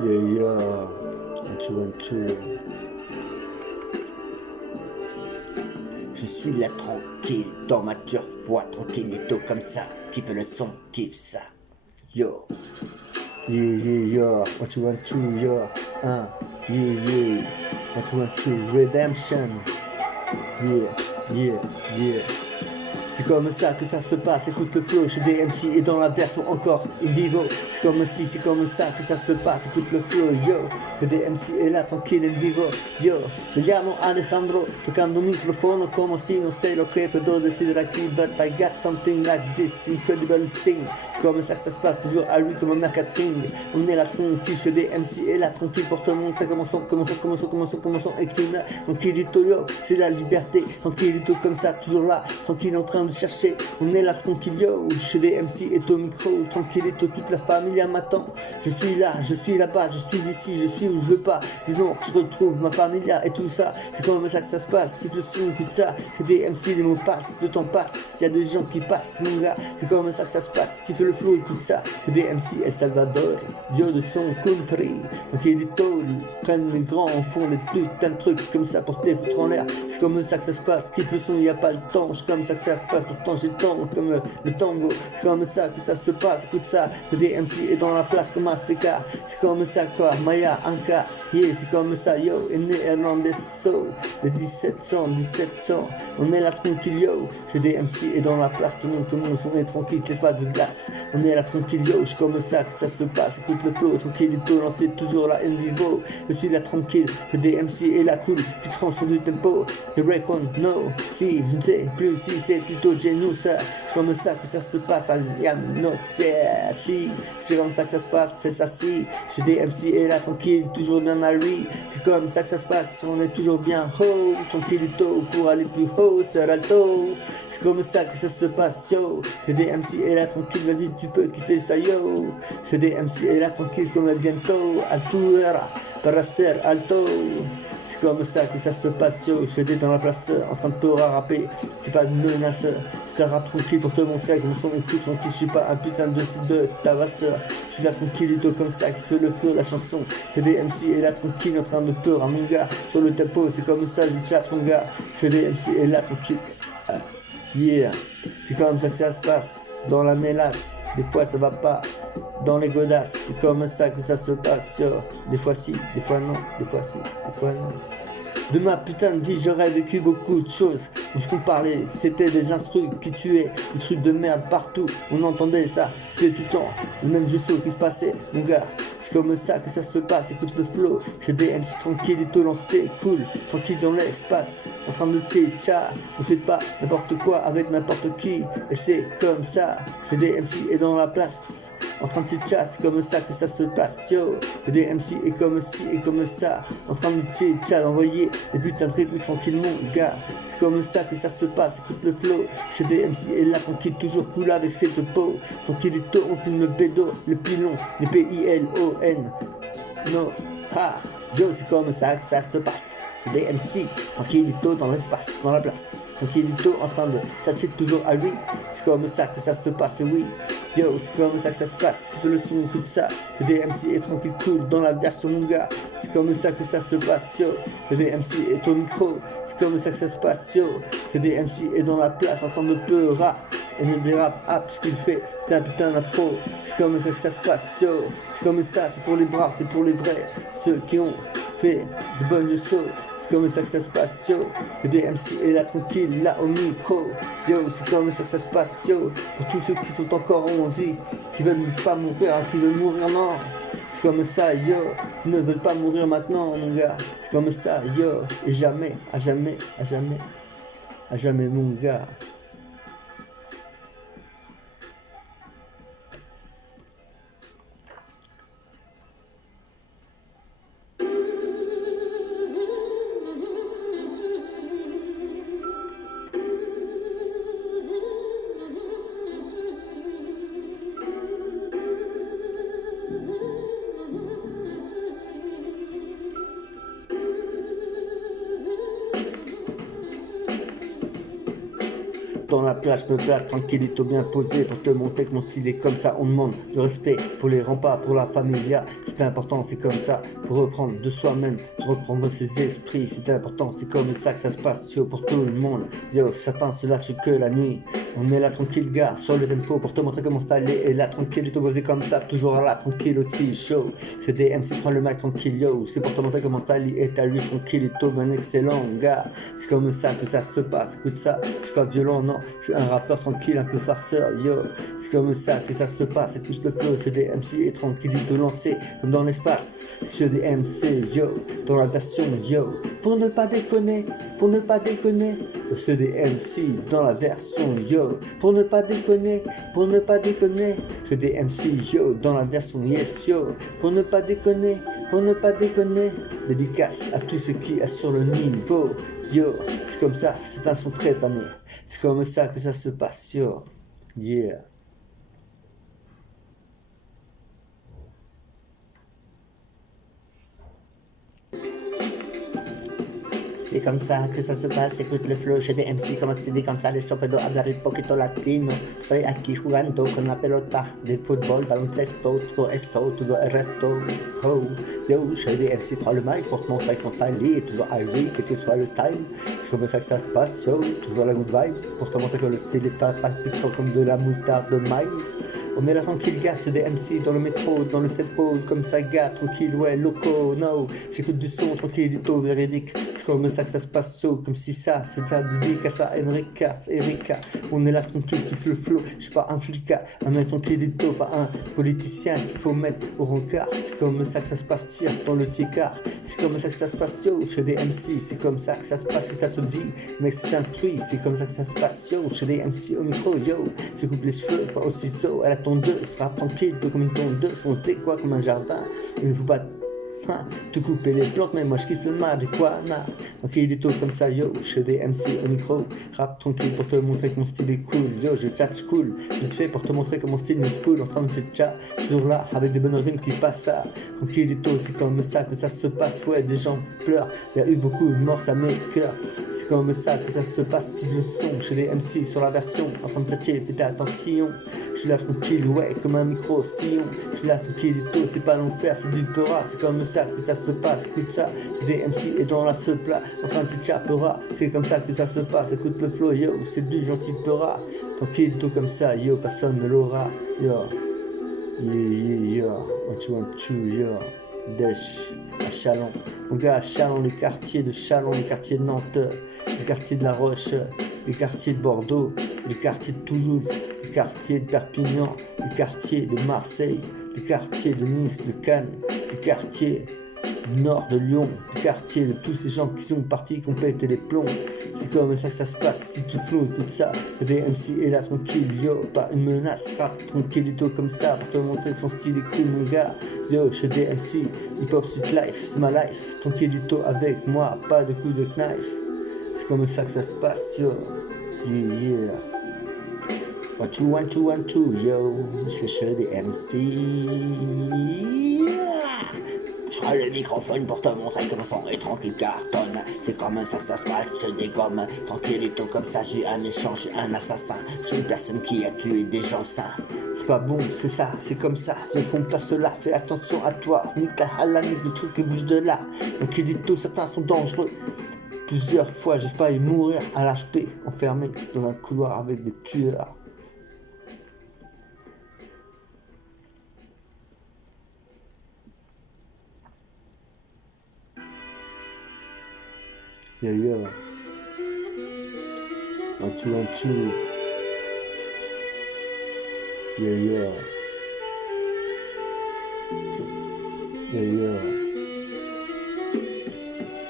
Yeah, 1, 2, 1, 2. Je suis là tranquille, dans ma turbois, tranquillito comme ça, kiffe le son, kiffe ça, yo. Yeah, 1, 2, 1, 2, yo, yeah. 1, 2, 1, 2, redemption, yeah. C'est comme ça que ça se passe, écoute le flow chez DMC et dans la version encore in vivo. C'est comme ça que ça se passe, écoute le flow, yo. Le DMC è là tranquillo in vivo, yo. Mi chiamo Alessandro, toccando un microfono come se non sei lo che peut decidere qui, but I got something like this incredible thing. C'est comme ça que ça se passe, toujours à lui comme Mère Catherine. On est là tranquille, chez DMC est là tranquille pour te montrer comment son exprime. Tranquillito, yo, c'est la liberté, tranquillito comme ça, toujours là, tranquille en train de chercher. On est là tranquille, yo, chez DMC et au micro, tranquillito, toute la famille m'attend. Je suis là, je suis là-bas, je suis ici, je suis où je veux pas. Vivons que je retrouve ma famille et tout ça. C'est comme ça que ça se passe, si le son écoute ça. Chez DMC, les mots passent, le temps passe, y a des gens qui passent, mon gars. C'est comme ça que ça se passe, si le flow écoute ça. Chez DMC, El Salvador, Dieu de son country. Tranquillito, prennent les grands, font des putains de trucs comme ça pour te foutre en l'air. C'est comme ça que ça se passe, quitte le son, y a pas le temps. C'est comme ça que ça se passe, pourtant j'ai le temps, comme le tango. C'est comme ça que ça se passe, écoute ça. Le DMC est dans la place comme Azteca. C'est comme ça quoi, Maya, Anka, yeah, c'est comme ça, yo, et néerlandais, so, le 1700, on est là tranquille, yo, chez DMC et dans la place, tout le monde, on est tranquille, laisse pas de glace, on est là tranquille, yo, c'est comme ça que ça se passe, écoute le flow, tranquillito, lancez toujours la in vivo, je suis là tranquille, le DMC est là cool, tu te rends sur du tempo, le break on, no, si, je ne sais plus si c'est plutôt Genus, c'est comme ça que ça se passe, yeah, si, c'est comme ça que ça se passe, c'est ça si, chez DMC est là tranquille, toujours bien à lui, c'est comme ça que ça se passe, on est toujours bien haut, tranquillito, pour aller plus haut, c'est l'alto, c'est comme ça que ça se passe, yo, chez DMC est là tranquille, vas-y tu peux kiffer ça, yo, chez DMC est là tranquille comme el viento, altura, para ser alto. C'est comme ça que ça se passe, yo. Je suis dans la place, en train de te rapper. C'est pas une menace, c'est un rap tranquille pour te montrer comment son écoute tranquille. Je suis pas un putain de style de tabasseur. Je suis là tranquillito comme ça, qui fait le flow de la chanson. Je des MC et là tranquille, en train de peur à mon gars. Sur le tempo, c'est comme ça, je chatte mon gars. Je des MC et là tranquille. Yeah, c'est comme ça que ça se passe, dans la mélasse, des fois ça va pas, dans les godasses, c'est comme ça que ça se passe, yo. Des fois si, des fois non, des fois si, des fois non. De ma putain de vie, j'aurais vécu beaucoup de choses. On se parlait, c'était des instrus qui tuaient, des trucs de merde partout. On entendait ça, c'était tout le temps le même jeu qui se passait, mon gars. C'est comme ça que ça se passe, écoute le flow. J'ai des MC tranquilles et tout lancé, cool, tranquille dans l'espace, en train de tcha. Ne faites pas n'importe quoi avec n'importe qui, et c'est comme ça. J'ai des MC et dans la place, en train de tcha, c'est comme ça que ça se passe, yo. J'ai des MC et comme ci et comme ça, en train de tcha, d'envoyer des putains de rythme tranquille, mon gars. C'est comme ça que ça se passe, écoute le flow. J'ai des MC et là tranquille, toujours cool avec cette peau. Tranquillito, on filme le bédo, le pilon, les PILON. No, ah, yo, c'est comme ça que ça se passe. C'est des MC, tranquillito dans l'espace, dans la place. Tranquillito en train de tchatcher toujours à lui. C'est comme ça que ça se passe, oui. Yo, c'est comme ça que ça se passe. Tout le son, écoute ça. Le DMC est tranquille, cool dans la version mon gars. C'est comme ça que ça se passe, yo. Le DMC est au micro. C'est comme ça que ça se passe, yo. Le DMC est dans la place en train de peurer. Et ne dérape pas ce qu'il fait. C'est un putain d'impro. C'est comme ça que ça se passe, yo. C'est comme ça, c'est pour les braves, c'est pour les vrais. Ceux qui ont fait de bonnes choses. C'est comme ça que ça se passe, yo. Le DMC est là tranquille, là au micro. Yo, c'est comme ça que ça se passe, yo. Pour tous ceux qui sont encore en vie, qui veulent pas mourir, qui veulent mourir, non. C'est comme ça, yo. Qui ne veulent pas mourir maintenant, mon gars. C'est comme ça, yo. Et jamais, à jamais, à jamais, à jamais, mon gars. Dans la plage, je me place tranquillito bien posé pour te montrer que mon style est comme ça. On demande du respect pour les remparts, pour la familia. C'est important, c'est comme ça. Pour reprendre de soi-même, reprendre ses esprits. C'est important, c'est comme ça que ça se passe, yo, pour tout le monde. Yo, certains se lâchent que la nuit. On est là tranquille, gars, sur le tempo pour te montrer comment staller. Et là tranquille, tout posé comme ça, toujours là tranquille, aussi chaud. C'est des MC, prends le mic tranquille, yo. C'est pour te montrer comment staller. Et t'as lui tranquille, et tout, un excellent gars. C'est comme ça que ça se passe. Écoute ça, je suis pas violent, non. Je suis un rappeur tranquille, un peu farceur, yo. C'est comme ça que ça se passe. Écoute le flow, c'est des MC et tranquille, tout lancé comme dans l'espace. C'est des MC, yo. Dans la version, yo. Pour ne pas déconner, pour ne pas déconner. C'est des MC dans la version, yo. Pour ne pas déconner, pour ne pas déconner. C'est des MC, yo. Dans la version, yes, yo. Pour ne pas déconner, pour ne pas déconner. Dédicace à tous ceux qui assurent le niveau. Yo, c'est comme ça, c'est un son très pané. C'est comme ça que ça se passe, yo. Yeah. C'est comme ça que ça se passe, écoute le flow, j'ai des MC como si te digan sales, yo puedo hablar un poquito latino. Soy aquí jugando con la pelota de fútbol, baloncesto, todo eso, todo el resto. Oh, yo, j'ai des MC, prends le mic pour te montrer son style, toujours high quel que soit le style. C'est comme ça que ça se passe, yo, toujours la good vibe, pour te montrer que le style est pas palpitant comme de la moutarde de maille. On est là tranquille, gars, c'est des MC dans le métro, dans le setpo, comme ça, gars, tranquille, ouais, loco, no. J'écoute du son, tranquillito, véridique. C'est comme ça que ça se passe, so, comme si ça, c'est un dédicace à Enrica, Erika. On est là tranquille, kiffe le flow, je suis pas un flicard, un mec tranquillito, pas un politicien qu'il faut mettre au rencard. C'est comme ça que ça se passe, tire dans le tiers-quart. C'est comme ça que ça se passe, yo, chez des MC, c'est comme ça que ça se passe, que ça se vit. Mec, c'est instruit, c'est comme ça que ça se passe, yo, chez des MC au micro, yo. Je coupe les cheveux, pas au ciseau, à la tondeuse, sera tranquille, comme une tondeuse, montez quoi, comme un jardin. Il ne faut pas te couper les plantes, mais moi je kiffe le marijuana. Tranquillito comme ça, yo, je fais des MC au micro. Rap tranquille pour te montrer que mon style est cool. Yo, je tchatche cool, vite fait pour te montrer que mon style est cool. En train de tchatcher, toujours là, avec des bonnes rimes qui passent ça. Tranquillito, c'est comme ça que ça se passe. Ouais, des gens pleurent, il y a eu beaucoup de morts, ça m'écoeure. C'est comme ça que ça se passe, style le son. Je fais des MC sur la version, en train de tchatcher, faites attention. Je suis là tranquille, ouais, comme un micro-sillon. Je suis là tranquillito, c'est pas l'enfer, c'est du peura. C'est comme ça que ça se passe, écoute ça. Des MC et dans la ce plat, en train de tchatcher, c'est comme ça que ça se passe. Écoute le flow, yo, c'est du gentil peura. Tranquillito comme ça, yo, personne ne l'aura. Yo, yo, 1, 2, 1, 2, yo. Dèche, à Chalon. Mon gars, à Chalon, les quartiers de Chalon, les quartiers de Nantes, les quartiers de La Roche, les quartiers de Bordeaux, les quartiers de Toulouse, les quartiers de Perpignan, les quartiers de Marseille, les quartiers de Nice, de Cannes, les quartiers du nord de Lyon, les quartiers de tous ces gens qui sont partis, qui ont pété les plombs. C'est comme ça que ça se passe, si tu flow, écoute ça. Le DMC est là tranquille, yo, pas une menace, rap tranquillito comme ça, pour te montrer que son style est cool, mon gars. Yo, je suis DMC, hip hop c'est life, c'est ma life, tranquillito avec moi, pas de coup de knife. C'est comme ça que ça se passe, yo, yeah. 1, 2, 1, 2, 1, 2, yo, je suis DMC. Je prends le microphone pour te montrer que mon son est tranquille cartonne. C'est comme ça que ça se passe, je dégomme. Tranquillito comme ça, j'ai un méchant, j'ai un assassin. Je suis une personne qui a tué des gens sains. C'est pas bon, c'est ça, c'est comme ça. Je font pas cela, fais attention à toi. Nique la hala, nique le truc qui bouge de là. Tranquillito, certains sont dangereux. Plusieurs fois, j'ai failli mourir à l'HP, enfermé dans un couloir avec des tueurs. Yeah, yeah. 1, 2, 1, 2. Yeah, yeah. Yeah, yeah.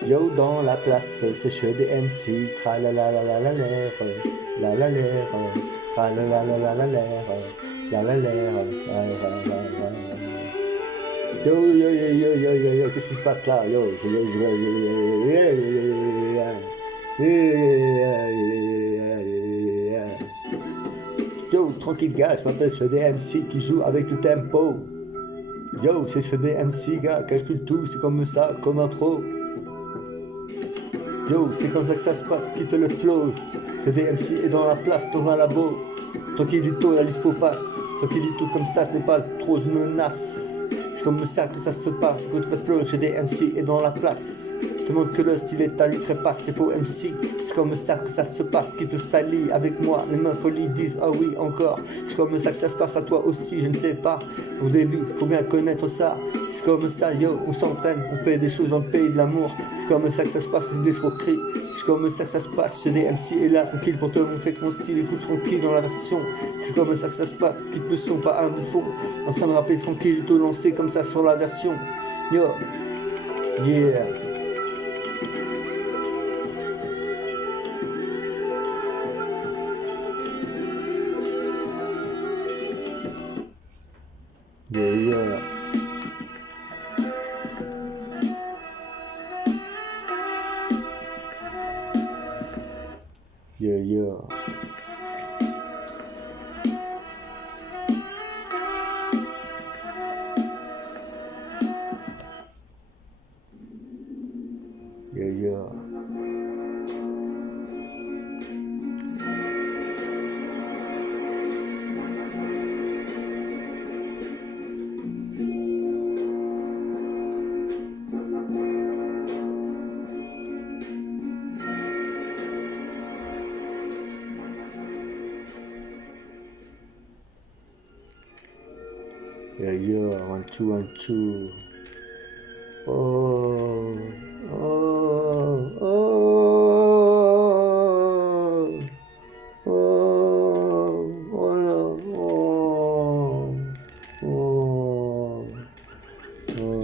Yo, dans la place, c'est chez des MC. Tra la la la la la l'air. La la l'air. Tra la la la la la l'air. La la l'air. Yo, yo, yo, yo, yo, yo, yo, qu'est-ce qui se passe là? Yo, yo, tranquille gars, je m'appelle CDMC qui joue avec le tempo. Yo, c'est CDMC gars, calcule tout, c'est comme ça, comme un pro. Yo, c'est comme ça que ça se passe, qui fait le flow. CDMC est dans la place, dans un labo. Tranquillito, la lispo passe. Tranquillito comme ça, ce n'est pas trop une menace. C'est comme ça que ça se passe, écoute le flow, CDMC est dans la place. Tout le monde que le style est à lui trépasse, les faux MC. C'est comme ça que ça se passe, qui te stylie avec moi. Les mains folies disent ah oui encore. C'est comme ça que ça se passe à toi aussi, je ne sais pas. Au début, faut bien connaître ça. C'est comme ça, yo, on s'entraîne, on fait des choses dans le pays de l'amour. C'est comme ça que ça se passe, c'est des escroqueries. C'est comme ça que ça se passe, chez des MC est là tranquille pour te montrer que mon style écoute tranquille dans la version. C'est comme ça que ça se passe, qui le son pas un bouffon. En train de rappeler tranquille, tout lancé comme ça sur la version. Yo, yeah. Yeah, yeah. Yeah, yeah. Yeah, yeah. Yeah, yeah, 1, 2, 1, 2. Oh, oh, oh, oh, oh, là, oh, oh, oh.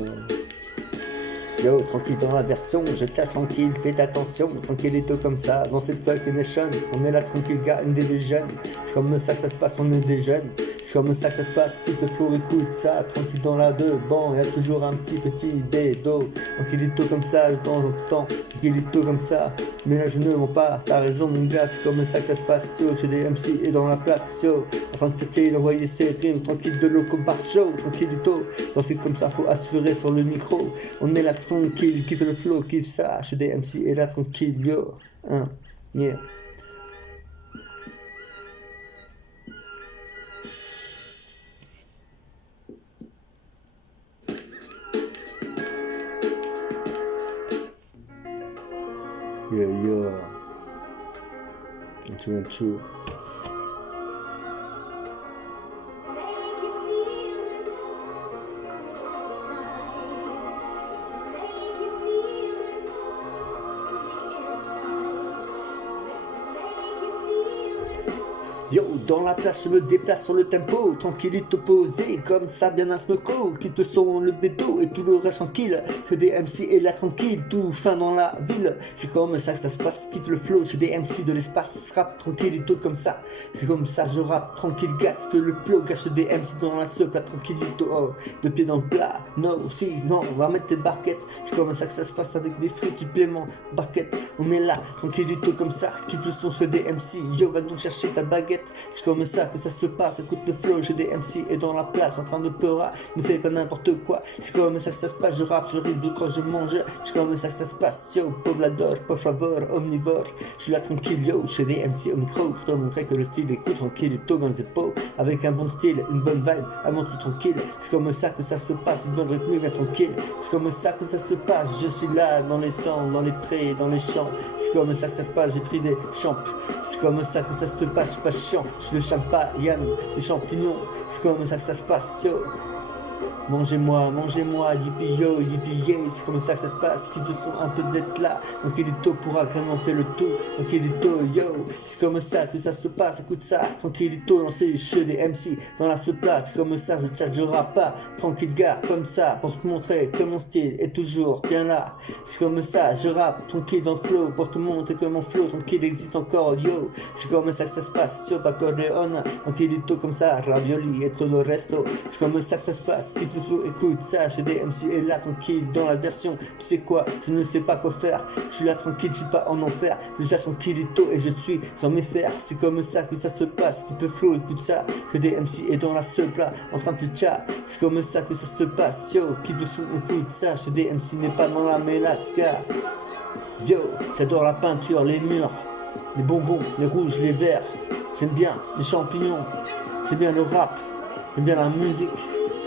Yo, tranquille dans la version, je tâche tranquille, faites attention, tranquillito comme ça, dans cette fuck nation, on est là tranquille gars, une des jeunes, c'est comme ça que ça se passe, on est des jeunes, c'est comme ça que ça se passe, si te flow écoute ça, tranquille dans la deux, bon, y'a toujours un petit bédo, tranquillito comme ça, de temps en temps, tranquillito comme ça, mais là je ne mens pas, t'as raison mon gars, c'est comme ça que ça se passe, yo, chez des MC et dans la place, yo, en train de têter, d'envoyer ses rimes, tranquille de loco bar show, tranquillito, donc c'est comme ça, faut assurer sur le micro, on est là tranquille, kiffe le flow, kiffe ça, chez des MC et là tranquille, yo, hein, yeah. Yeah, yeah. 1, 2, 1, 2. Yo, dans la place, je me déplace sur le tempo, tranquillito posé, comme ça bien un smoko, quitte le son, le bédo et tout le reste tranquille, que des MC et là tranquille, tout fin dans la ville, c'est comme ça que ça se passe, quitte le flow, je des MC de l'espace, rap tranquillito comme ça, c'est comme ça je rappe tranquille, gâte, que le flow gâche des MC dans la soupe, là tranquillito, oh, de pied dans le plat, non, si, non, on va mettre tes barquettes, c'est comme ça que ça se passe avec des frites, suppléments, barquettes, on est là, tranquillito comme ça, quitte le son, je des MC, yo, va donc chercher ta baguette. C'est comme ça que ça se passe, écoute le flow, j'ai des MC et dans la place en train de pleurer, ne fais pas n'importe quoi, c'est comme ça que ça se passe, je rappe, je ris de quand je mange, c'est comme ça que ça se passe, yo, poblador, por favor, omnivore, je suis là tranquille, yo, j'ai des MC au micro, pour te montrer que le style est cool, tranquille, tout dans les épaules, avec un bon style, une bonne vibe, un monde tout tranquille, c'est comme ça que ça se passe, une bonne rythme, bien tranquille, c'est comme ça que ça se passe, je suis là, dans les champs, dans les prés, dans les champs, c'est comme ça que ça se passe, j'ai pris des champs, c'est comme ça que ça se passe, je suis pas chiant, je suis le champagne, les champignons, c'est comme ça que ça se passe, yo. Mangez-moi, yippee yo, yippee yay, c'est comme ça que ça se passe, qui te sont un peu d'être là, donc il est tôt pour agrémenter le tout, donc il est tôt, yo, c'est comme ça que ça se passe, écoute ça, tranquillito, lancez chez des MC, dans la se place, c'est comme ça, je tchat, je rappe pas, tranquille gars, comme ça, pour te montrer que mon style est toujours bien là, c'est comme ça, je rappe, tranquille dans le flow, pour te montrer que mon flow, tranquille existe encore, yo, c'est comme ça que ça se passe, sur Corleone, tranquillito comme ça, ravioli et tout le resto, c'est comme ça que ça se passe, qui écoute ça, j'ai des MC et là tranquille dans la version, tu sais quoi, je ne sais pas quoi faire, je suis là tranquille, je suis pas en enfer, je suis tranquillito et je suis sans mes fers, c'est comme ça que ça se passe, qui peut flow, écoute ça, j'ai des MC et dans la seule plat, en train de chat, c'est comme ça que ça se passe, yo, qui peut sous, écoute ça, j'ai des MC mais pas dans la mélasca, yo, j'adore la peinture, les murs, les bonbons, les rouges, les verts, j'aime bien les champignons, j'aime bien le rap, j'aime bien la musique,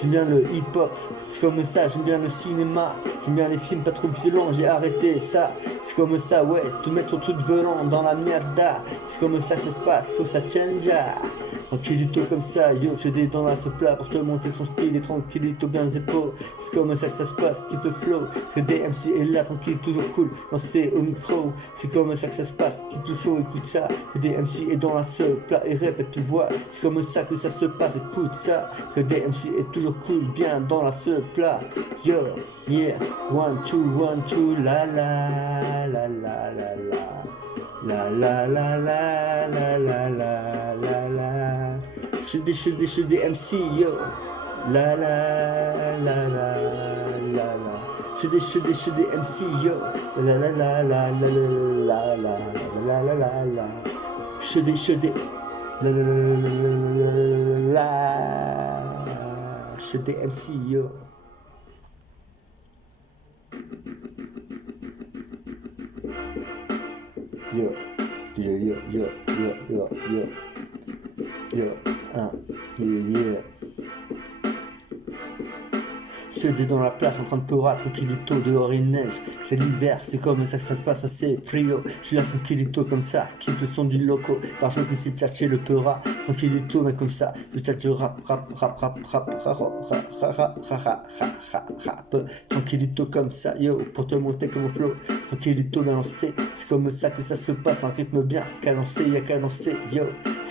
j'aime bien le hip-hop, c'est comme ça, j'aime bien le cinéma, j'aime bien les films pas trop violents, j'ai arrêté ça, c'est comme ça, ouais, te mettre ton truc violent dans la mierda, c'est comme ça que ça se passe, faut que ça change, tranquillito comme ça, yo, j'ai des dents à ce plat pour te montrer son style et tranquillito bien les épaules, c'est comme ça que ça se passe, type flow, j'ai des MC et là tranquille, toujours cool, lancé au micro, c'est comme ça que ça se passe, type flow, écoute ça, j'ai des MC et dans la seule plat et répète, tu vois, c'est comme ça que ça se passe, écoute ça, j'ai des MC et toujours cool, bien dans la seule plat, yo, yeah, 1, 2, 1, 2, la la la la la la. La la la la la la la la la. Je suis des MC yo. La la la la la la. Je suis des MC yo. La la la la la la la la la la la. Je des la la la la. Je suis des MC yo. Yo, yo, yo, yo, yo, yo, yo, yo, yeah. Je suis dans la place en train de pleurer, tranquillito, dehors il neige, c'est l'hiver, c'est comme ça que ça se passe, assez frio, je suis là tranquillito comme ça, quitte le son du loco, par contre que c'est tchatché le peura, tranquillito mais comme ça, le tchatché rap, tranquillito comme ça, yo, pour te monter comme au flow, tranquillito balancé, c'est comme ça que ça se passe, un rythme bien cadencé, y'a cadencé, yo,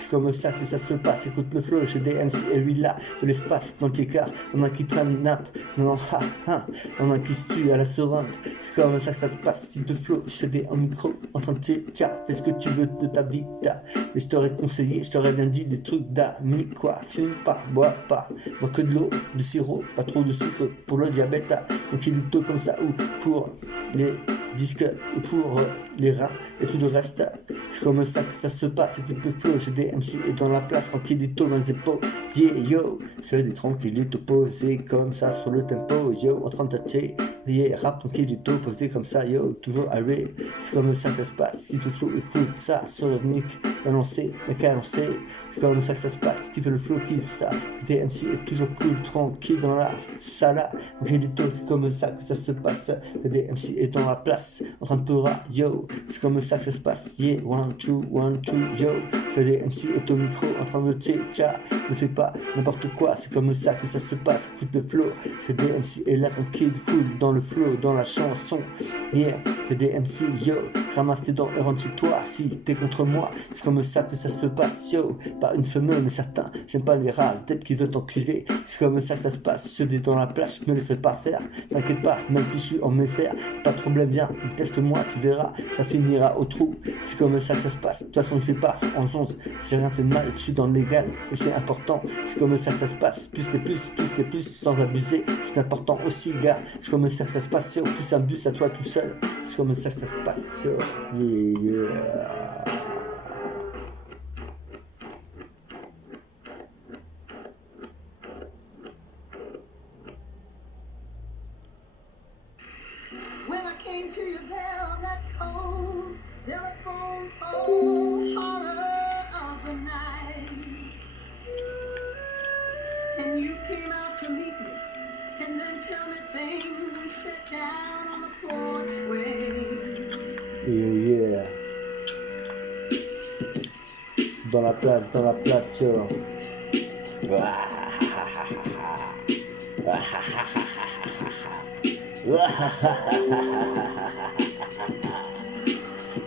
c'est comme ça que ça se passe. Écoute le flow, j'ai des MC et lui là, de l'espace dans le car. On a qui prennent nappe, non, ha, ha. On a qui se tue à la sereine, c'est comme ça que ça se passe. Si de flow, j'ai des en micro, en train de tiens, fais ce que tu veux de ta vie, mais je t'aurais conseillé, je t'aurais bien dit des trucs d'amis, quoi. Fume pas, bois pas, bois que de l'eau, du sirop, pas trop de sucre pour le diabète, donc il est tôt comme ça, ou pour les disques, ou pour les reins et tout le reste. C'est comme ça que ça se passe, écoute le flow, j'ai des MC et dans la place, tranquillito dans les épaules, yeah yo, j'ai des tranquillito posés comme ça sur le tempo, yo, en train de tâter, yeah, rap tranquillito posé comme ça, yo, toujours arrêt, c'est comme ça que ça se passe, si le flow écoute ça sur le mic, balancé, mais cadencé, c'est comme ça que ça se passe, qui fait le flow, qui fait ça, des MC est toujours cool, tranquille dans la salle, tranquillito, c'est comme ça que ça se passe, des MC est dans la place, en train de pleurer, yo, c'est comme ça que ça se passe, yeah, 1, 2, 1, 2, yo, des MC est au micro, en train de tcha, ne fais pas n'importe quoi, c'est comme ça que ça se passe, écoute le flow, des MC est là tranquille, cool, dans le flow, dans la chanson, yeah, des MC, yo, ramasse tes dents et rentre chez toi, si t'es contre moi, c'est comme ça que ça se passe, yo, pas une femelle, mais certains, j'aime pas les races, d'être qui veulent t'enculer, c'est comme ça que ça se passe, je dis dans la place, je me laisserai pas faire, t'inquiète pas, même si je suis en méfaire, pas de problème, viens, teste-moi, tu verras, ça finira au trou, c'est comme ça que ça se passe, de toute façon je vais pas en 11, j'ai rien fait de mal, je suis dans le légal, et c'est important, c'est comme ça que ça se passe, plus les plus, sans abuser, c'est important aussi, gars, c'est comme ça que ça se passe, plus un bus à toi tout seul, c'est comme ça que ça se passe, yeah. When I came to you there on that cold telephone pole, horror of the night, and you came out to meet me, and then tell me things and sit down on the porchway. Yeah. Dans la place, yo.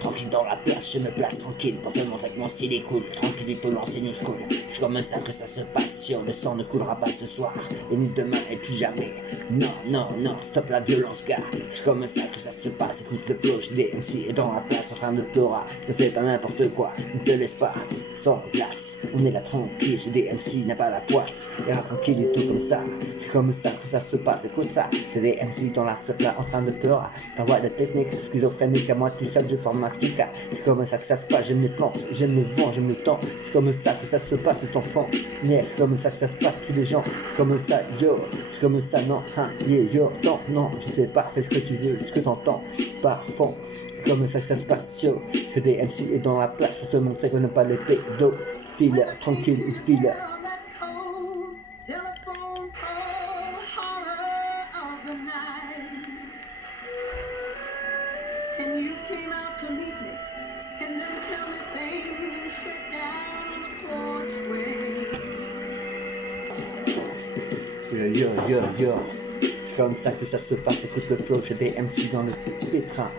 Tranquille dans la place, je me place tranquille pour te montrer que mon style est cool. Tranquillito, lancer une school. C'est comme ça que ça se passe, yo. Le sang ne coulera pas ce soir, et ni demain et plus jamais. Non, non, non, stop la violence, gars. C'est comme ça que ça se passe, écoute le flow, j'ai des MC et dans la place en train de pleurer. Ne fais pas n'importe quoi, ne te laisse pas sans glace. On est là tranquille, j'ai des MC, n'a pas la poisse. Et là tranquille et tout comme ça, c'est comme ça que ça se passe, écoute ça. J'ai des MC dans la salle là en train de pleurer. T'envoies de technique schizophrénique à moi tout seul, je forme ma clique. C'est comme ça que ça se passe, j'aime les plantes, j'aime le vent, j'aime le temps. C'est comme ça que ça se passe, tout enfant. Mais c'est comme ça que ça se passe, tous les gens. C'est comme ça, yo, c'est comme ça, non, hein, yeah, yo, non, non, je sais pas, fais ce que tu veux, ce que t'entends, par fond. C'est comme ça que ça se passe, yo. J'ai des MC et dans la place pour te montrer qu'on n'a pas les pédophiles, tranquille, ils filent. And you came out to meet me, and then tell me things and sit down on the porchway. Yo. C'est comme ça que ça se passe, écoute le flow, j'ai des MC dans le pétrin.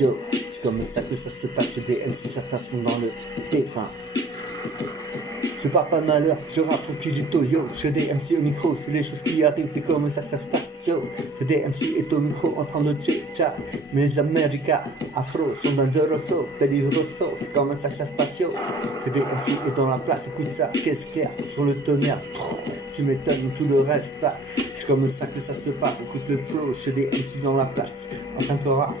Yo, c'est comme ça que ça se passe, j'ai des MC, certains sont dans le pétrin. Je parle pas de malheur, je rappe tranquillito, yo. J'ai des MC au micro, c'est les choses qui arrivent, c'est comme ça que ça se passe, yo. J'ai des MC et au micro en train de tcha. Mes Américains afro sont dangeroso, peligroso, c'est comme ça que ça se passe, yo. J'ai des MC et dans la place, écoute ça, qu'est-ce qu'il y a sur le tonnerre. Tu m'étonnes tout le reste, c'est comme ça que ça se passe, écoute le flow. J'ai des MC dans la place, en train de rap.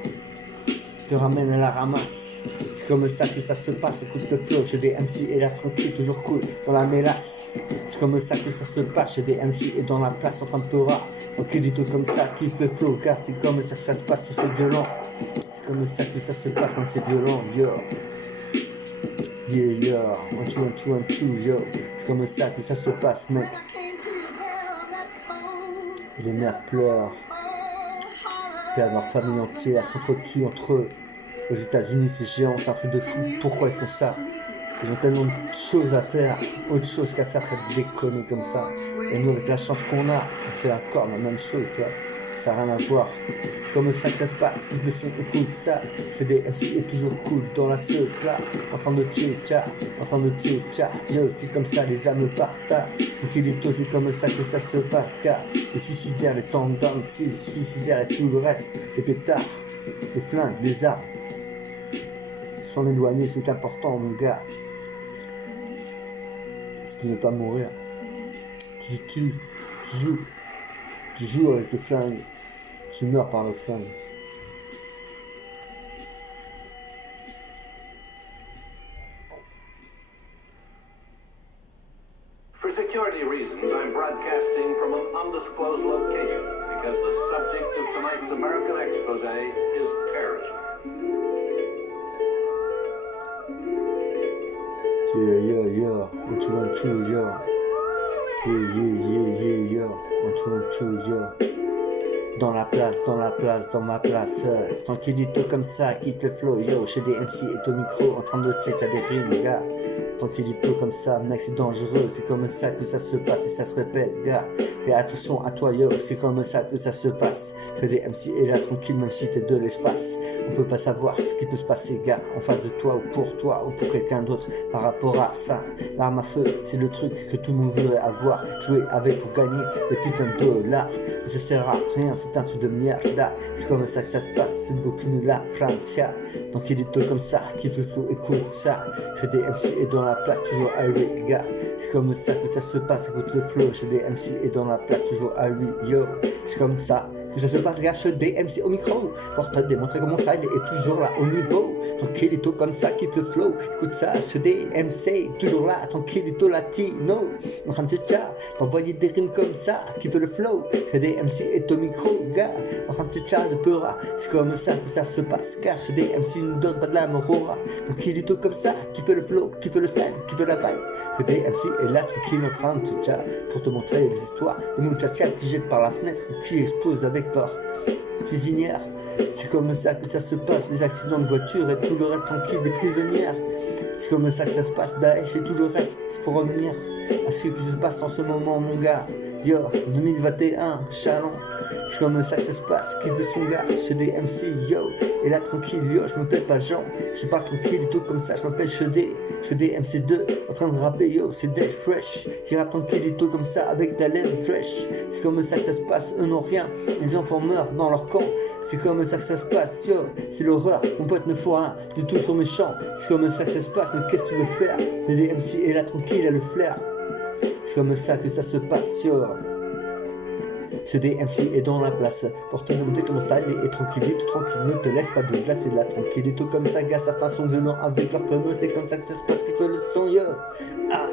Te ramène à la ramasse, c'est comme ça que ça se passe, écoute le flow, j'ai des MC et là tranquille, toujours cool, dans la mélasse, c'est comme ça que ça se passe, j'ai des MC et dans la place en train de pleurer, tranquillito comme ça, kiffe le flow, car c'est comme ça que ça se passe, sur c'est violent, c'est comme ça que ça se passe quand c'est violent, yo, yeah, 1, 2, yo, c'est comme ça que ça se passe, mec, et les mères pleurent, perdent leur famille entière, s'entretuent entre eux. Aux États-Unis, c'est géant, c'est un truc de fou. Pourquoi ils font ça? Ils ont tellement de choses à faire, autre chose qu'à faire que de déconner comme ça. Et nous, avec la chance qu'on a, on fait encore la même chose, tu vois. ça n'a rien à voir. C'est comme ça que ça se passe, écoute le son, écoute ça. Je fais des MC est toujours cool dans la seupla, en train de tcha, en train de tcha. Yo, c'est comme ça, les âmes partagent. Tranquillito, c'est comme ça que ça se passe, car les suicidaires, les tendances, les suicidaires et tout le reste, les pétards, les flingues, les armes. S'en éloigner, c'est important, mon gars. Si tu ne veux pas mourir, tu joues avec le flingue, tu meurs par le flingue. For security reasons, I'm broadcasting from an undisclosed location because the subject of tonight's American expose is terrorism. Yeah, 1, 2, 1, 2, yeah. Yeah. 1, 2, 1, 2, yeah. Dans la place, dans ma place. Tranquillito comme ça, quitte le flow, yo. Chez des MC et au micro, en train de tchatcher des rimes, gars. Tranquillito comme ça, mec, c'est dangereux. C'est comme ça que ça se passe et ça se répète, gars. Fais attention à toi, yo. C'est comme ça que ça se passe. Que des MC est là tranquille, même si t'es de l'espace. On peut pas savoir ce qui peut se passer, gars. En face de toi ou pour quelqu'un d'autre. Par rapport à ça, l'arme à feu, c'est le truc que tout le monde voudrait avoir. Jouer avec pour gagner des putains de dollars. Mais ça sert à rien, c'est un truc de merde, là. C'est comme ça que ça se passe, c'est beaucoup de la Francia. Tranquillito comme ça, qui peut flow, écoute ça. J'ai des MC et dans la place, toujours à lui, gars. C'est comme ça que ça se passe, écoute le flow. J'ai des MC et dans la place, toujours à lui, yo. C'est comme ça que ça se passe, gars. J'ai des MC au micro pour te démontrer comment ça, il est toujours là au niveau. Tranquillito comme ça, quitte le flow. Écoute ça, j'ai des MC, toujours là. Tranquillito latino. En train de tcha, t'envoyer des rimes comme ça, qui veut le flow. J'ai des MC et au micro, gars. En train de tcha, de peura. C'est comme ça que ça se passe, car j'ai des MC ne donnent pas de la morora. Tranquillito comme ça, qui veut le flow, qui veut le style, qui veut la vibe. J'ai des MC et là, tranquille en train de tcha, pour te montrer les histoires. Des muchachas qui jettent par la fenêtre, qui explosent avec leur cuisinière. C'est comme ça que ça se passe, les accidents de voiture et tout le reste tranquille des prisonnières. C'est comme ça que ça se passe, Daesh et tout le reste. Pour revenir à ce qui se passe en ce moment, mon gars. Yo, 2021, Chalon. C'est comme ça que ça se passe, quitte de son gars, chez des MC, yo. Et là, tranquille, yo, je m'appelle pas Jean. Je parle tranquille et tout comme ça, je m'appelle Chedé. Chedé MC2, en train de rapper, yo, c'est Dash Fresh. Qui rappe tranquille et tout comme ça, avec de la laine fresh. C'est comme ça que ça se passe, eux n'ont rien. Les enfants meurent dans leur camp. C'est comme ça que ça se passe, yo, c'est l'horreur, mon pote ne faut rien, du tout sur mes champs. C'est comme ça que ça se passe, mais qu'est-ce que tu veux faire? Les MC est là tranquille, il a le flair. C'est comme ça que ça se passe, yo. C'est des MC est dans la place, pour te montrer comment ça est tranquille, tout tranquille, ne te laisse pas de glace, c'est là tranquille, et tout comme ça, gars, certains sont violents avec leur fameux, c'est comme ça que ça se passe, qu'il faut le son, yo. Ah.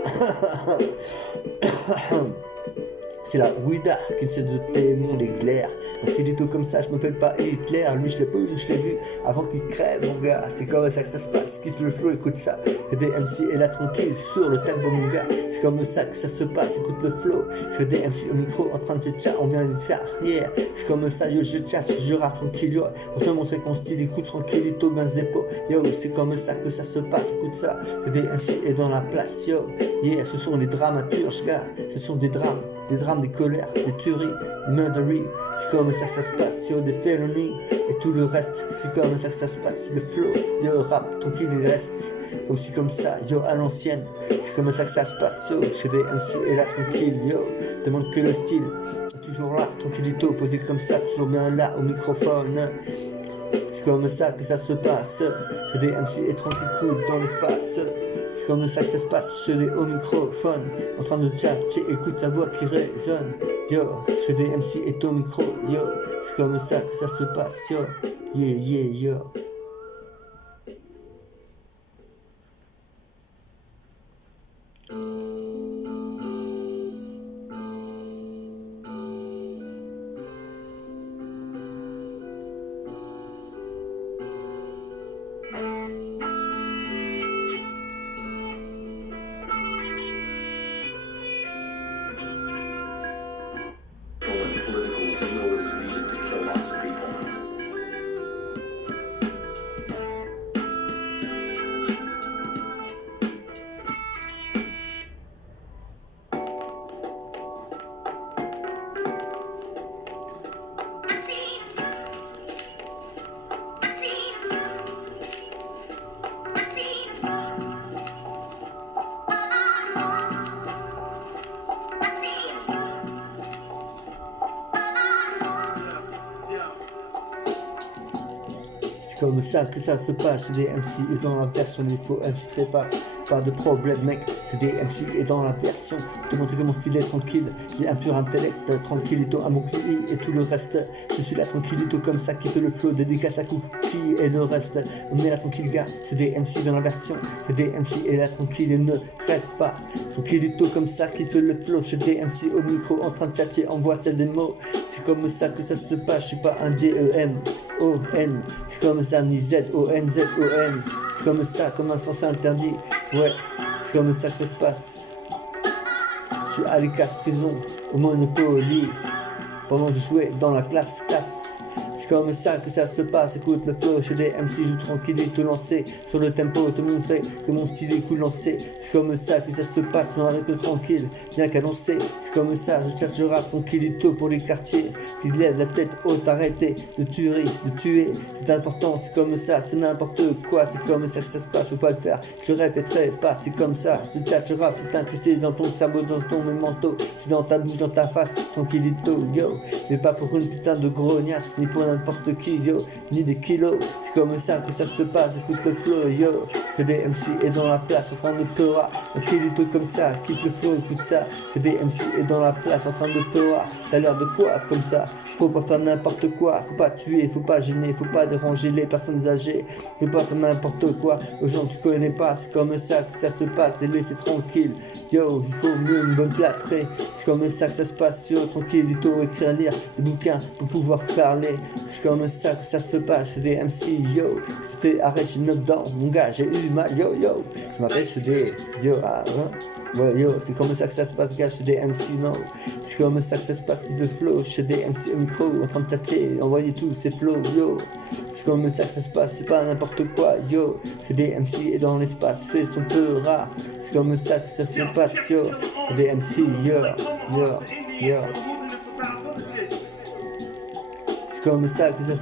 C'est la Ouida qui ne sait de témoin l'éclair. Donc il est tout comme ça, je m'appelle pas Hitler. Lui je l'ai pas eu, je l'ai vu avant qu'il crève, mon gars. C'est comme ça que ça se passe, quitte le flow, écoute ça. Que des MC est là tranquille sur le tempo, mon gars. C'est comme ça que ça se passe, écoute le flow. Que des MC au micro en train de tcha, on vient de ça, yeah. C'est comme ça, yo, je chasse, je rappe tranquille, yo. Pour te montrer qu'on style, écoute tranquillito, ben zépo. Yo, c'est comme ça que ça se passe, écoute ça. Que des MC est dans la place, yo. Yeah, ce sont des dramaturges, gars. Ce sont des drames, des colères, des tueries, des murderies. C'est comme ça que ça se passe, yo, des felonies et tout le reste. C'est comme ça que ça se passe, le flow, yo, rap, tranquille, il reste. Comme si comme ça, yo, à l'ancienne. C'est comme ça que ça se passe, yo, chez des MC et là, tranquille, yo. Demande que le style, toujours là, tranquillito, posé comme ça, toujours bien là, au microphone. C'est comme ça que ça se passe, chez des MC et tranquille, cool, dans l'espace. C'est comme ça que ça se passe, chez des hauts microphones, en train de tchatcher, écoute sa voix qui résonne. Yo, chez des MC et au micro, yo, c'est comme ça que ça se passe, yo, yo. C'est comme ça que ça se passe, c'est des MC et dans la version des faux MC trépassent. Pas de problème mec, c'est des MC et dans la version. Te montrer que mon style est tranquille, j'ai un pur intellect, tranquillito à mon QI et tout le reste. Je suis là tranquillito comme ça, quitte le flow, dédicace à Cookie et le reste. On est là tranquille gars, c'est des MC dans la version. C'est des MC et là tranquille et ne reste pas. Tranquillito comme ça, quitte le flow, chez des MC au micro en train de tchatcher, envoie c'est des mots. C'est comme ça que ça se passe, je suis pas un D-E-M-O-N. C'est comme ça, ni Z-O-N-Z-O-N. C'est comme ça, comme un sens interdit. Ouais, c'est comme ça que ça se passe. Je suis à l'Écasse prison, au Monopoly. Pendant que je jouais dans la classe. C'est comme ça que ça se passe, écoute le flow, chez des MC, joue tranquille et te lancer sur le tempo, te montrer que mon style est cool lancé. C'est comme ça que ça se passe, on arrête tranquille, bien qu'annoncé. C'est comme ça, je cherche le rap tranquillito pour les quartiers qui se lèvent la tête haute, arrêter de tuer, c'est important, c'est comme ça, c'est n'importe quoi, c'est comme ça que ça se passe, faut pas le faire, je répéterai pas, c'est comme ça, je te cherche le rap, c'est incrusté dans ton cerveau, dans ton manteau, c'est dans ta bouche, dans ta face, tranquillito, yo, mais pas pour une putain de grognasse, ni pour n'importe qui, yo, ni des kilos. C'est comme ça que ça se passe, écoute le flow, yo. Que des MC est dans la place en train de pleurer. Un kilito comme ça, quitte le flow, écoute ça. Que des MC est dans la place en train de pleurer. T'as l'air de quoi comme ça? Faut pas faire n'importe quoi, faut pas tuer, faut pas gêner, faut pas déranger les personnes âgées. Faut pas faire n'importe quoi aux gens que tu connais pas. C'est comme ça que ça se passe, les laisser tranquille. Yo, il faut mieux une bonne plâtrée. C'est comme ça que ça se passe, yo, tranquillito, écrire, lire des bouquins pour pouvoir parler. C'est comme ça que ça se passe, c'est des MC, yo. Ça fait arrêt, j'ai 9 dents, mon gars, j'ai eu mal, yo. Je m'appelle, c'est des, yo, ah, hein. Ouais, yo, c'est comme ça que ça se passe, gars, chez des MC, non. C'est comme ça que ça se passe, le flow, chez des MC au micro, en train de tâter, envoyer tous ces flows, yo. C'est comme ça que ça se passe, c'est pas n'importe quoi, yo. Chez des MC et dans l'espace, fait son peu rare. C'est comme ça que ça se passe, yo. Chez des MC, yo. C'est comme ça que ça se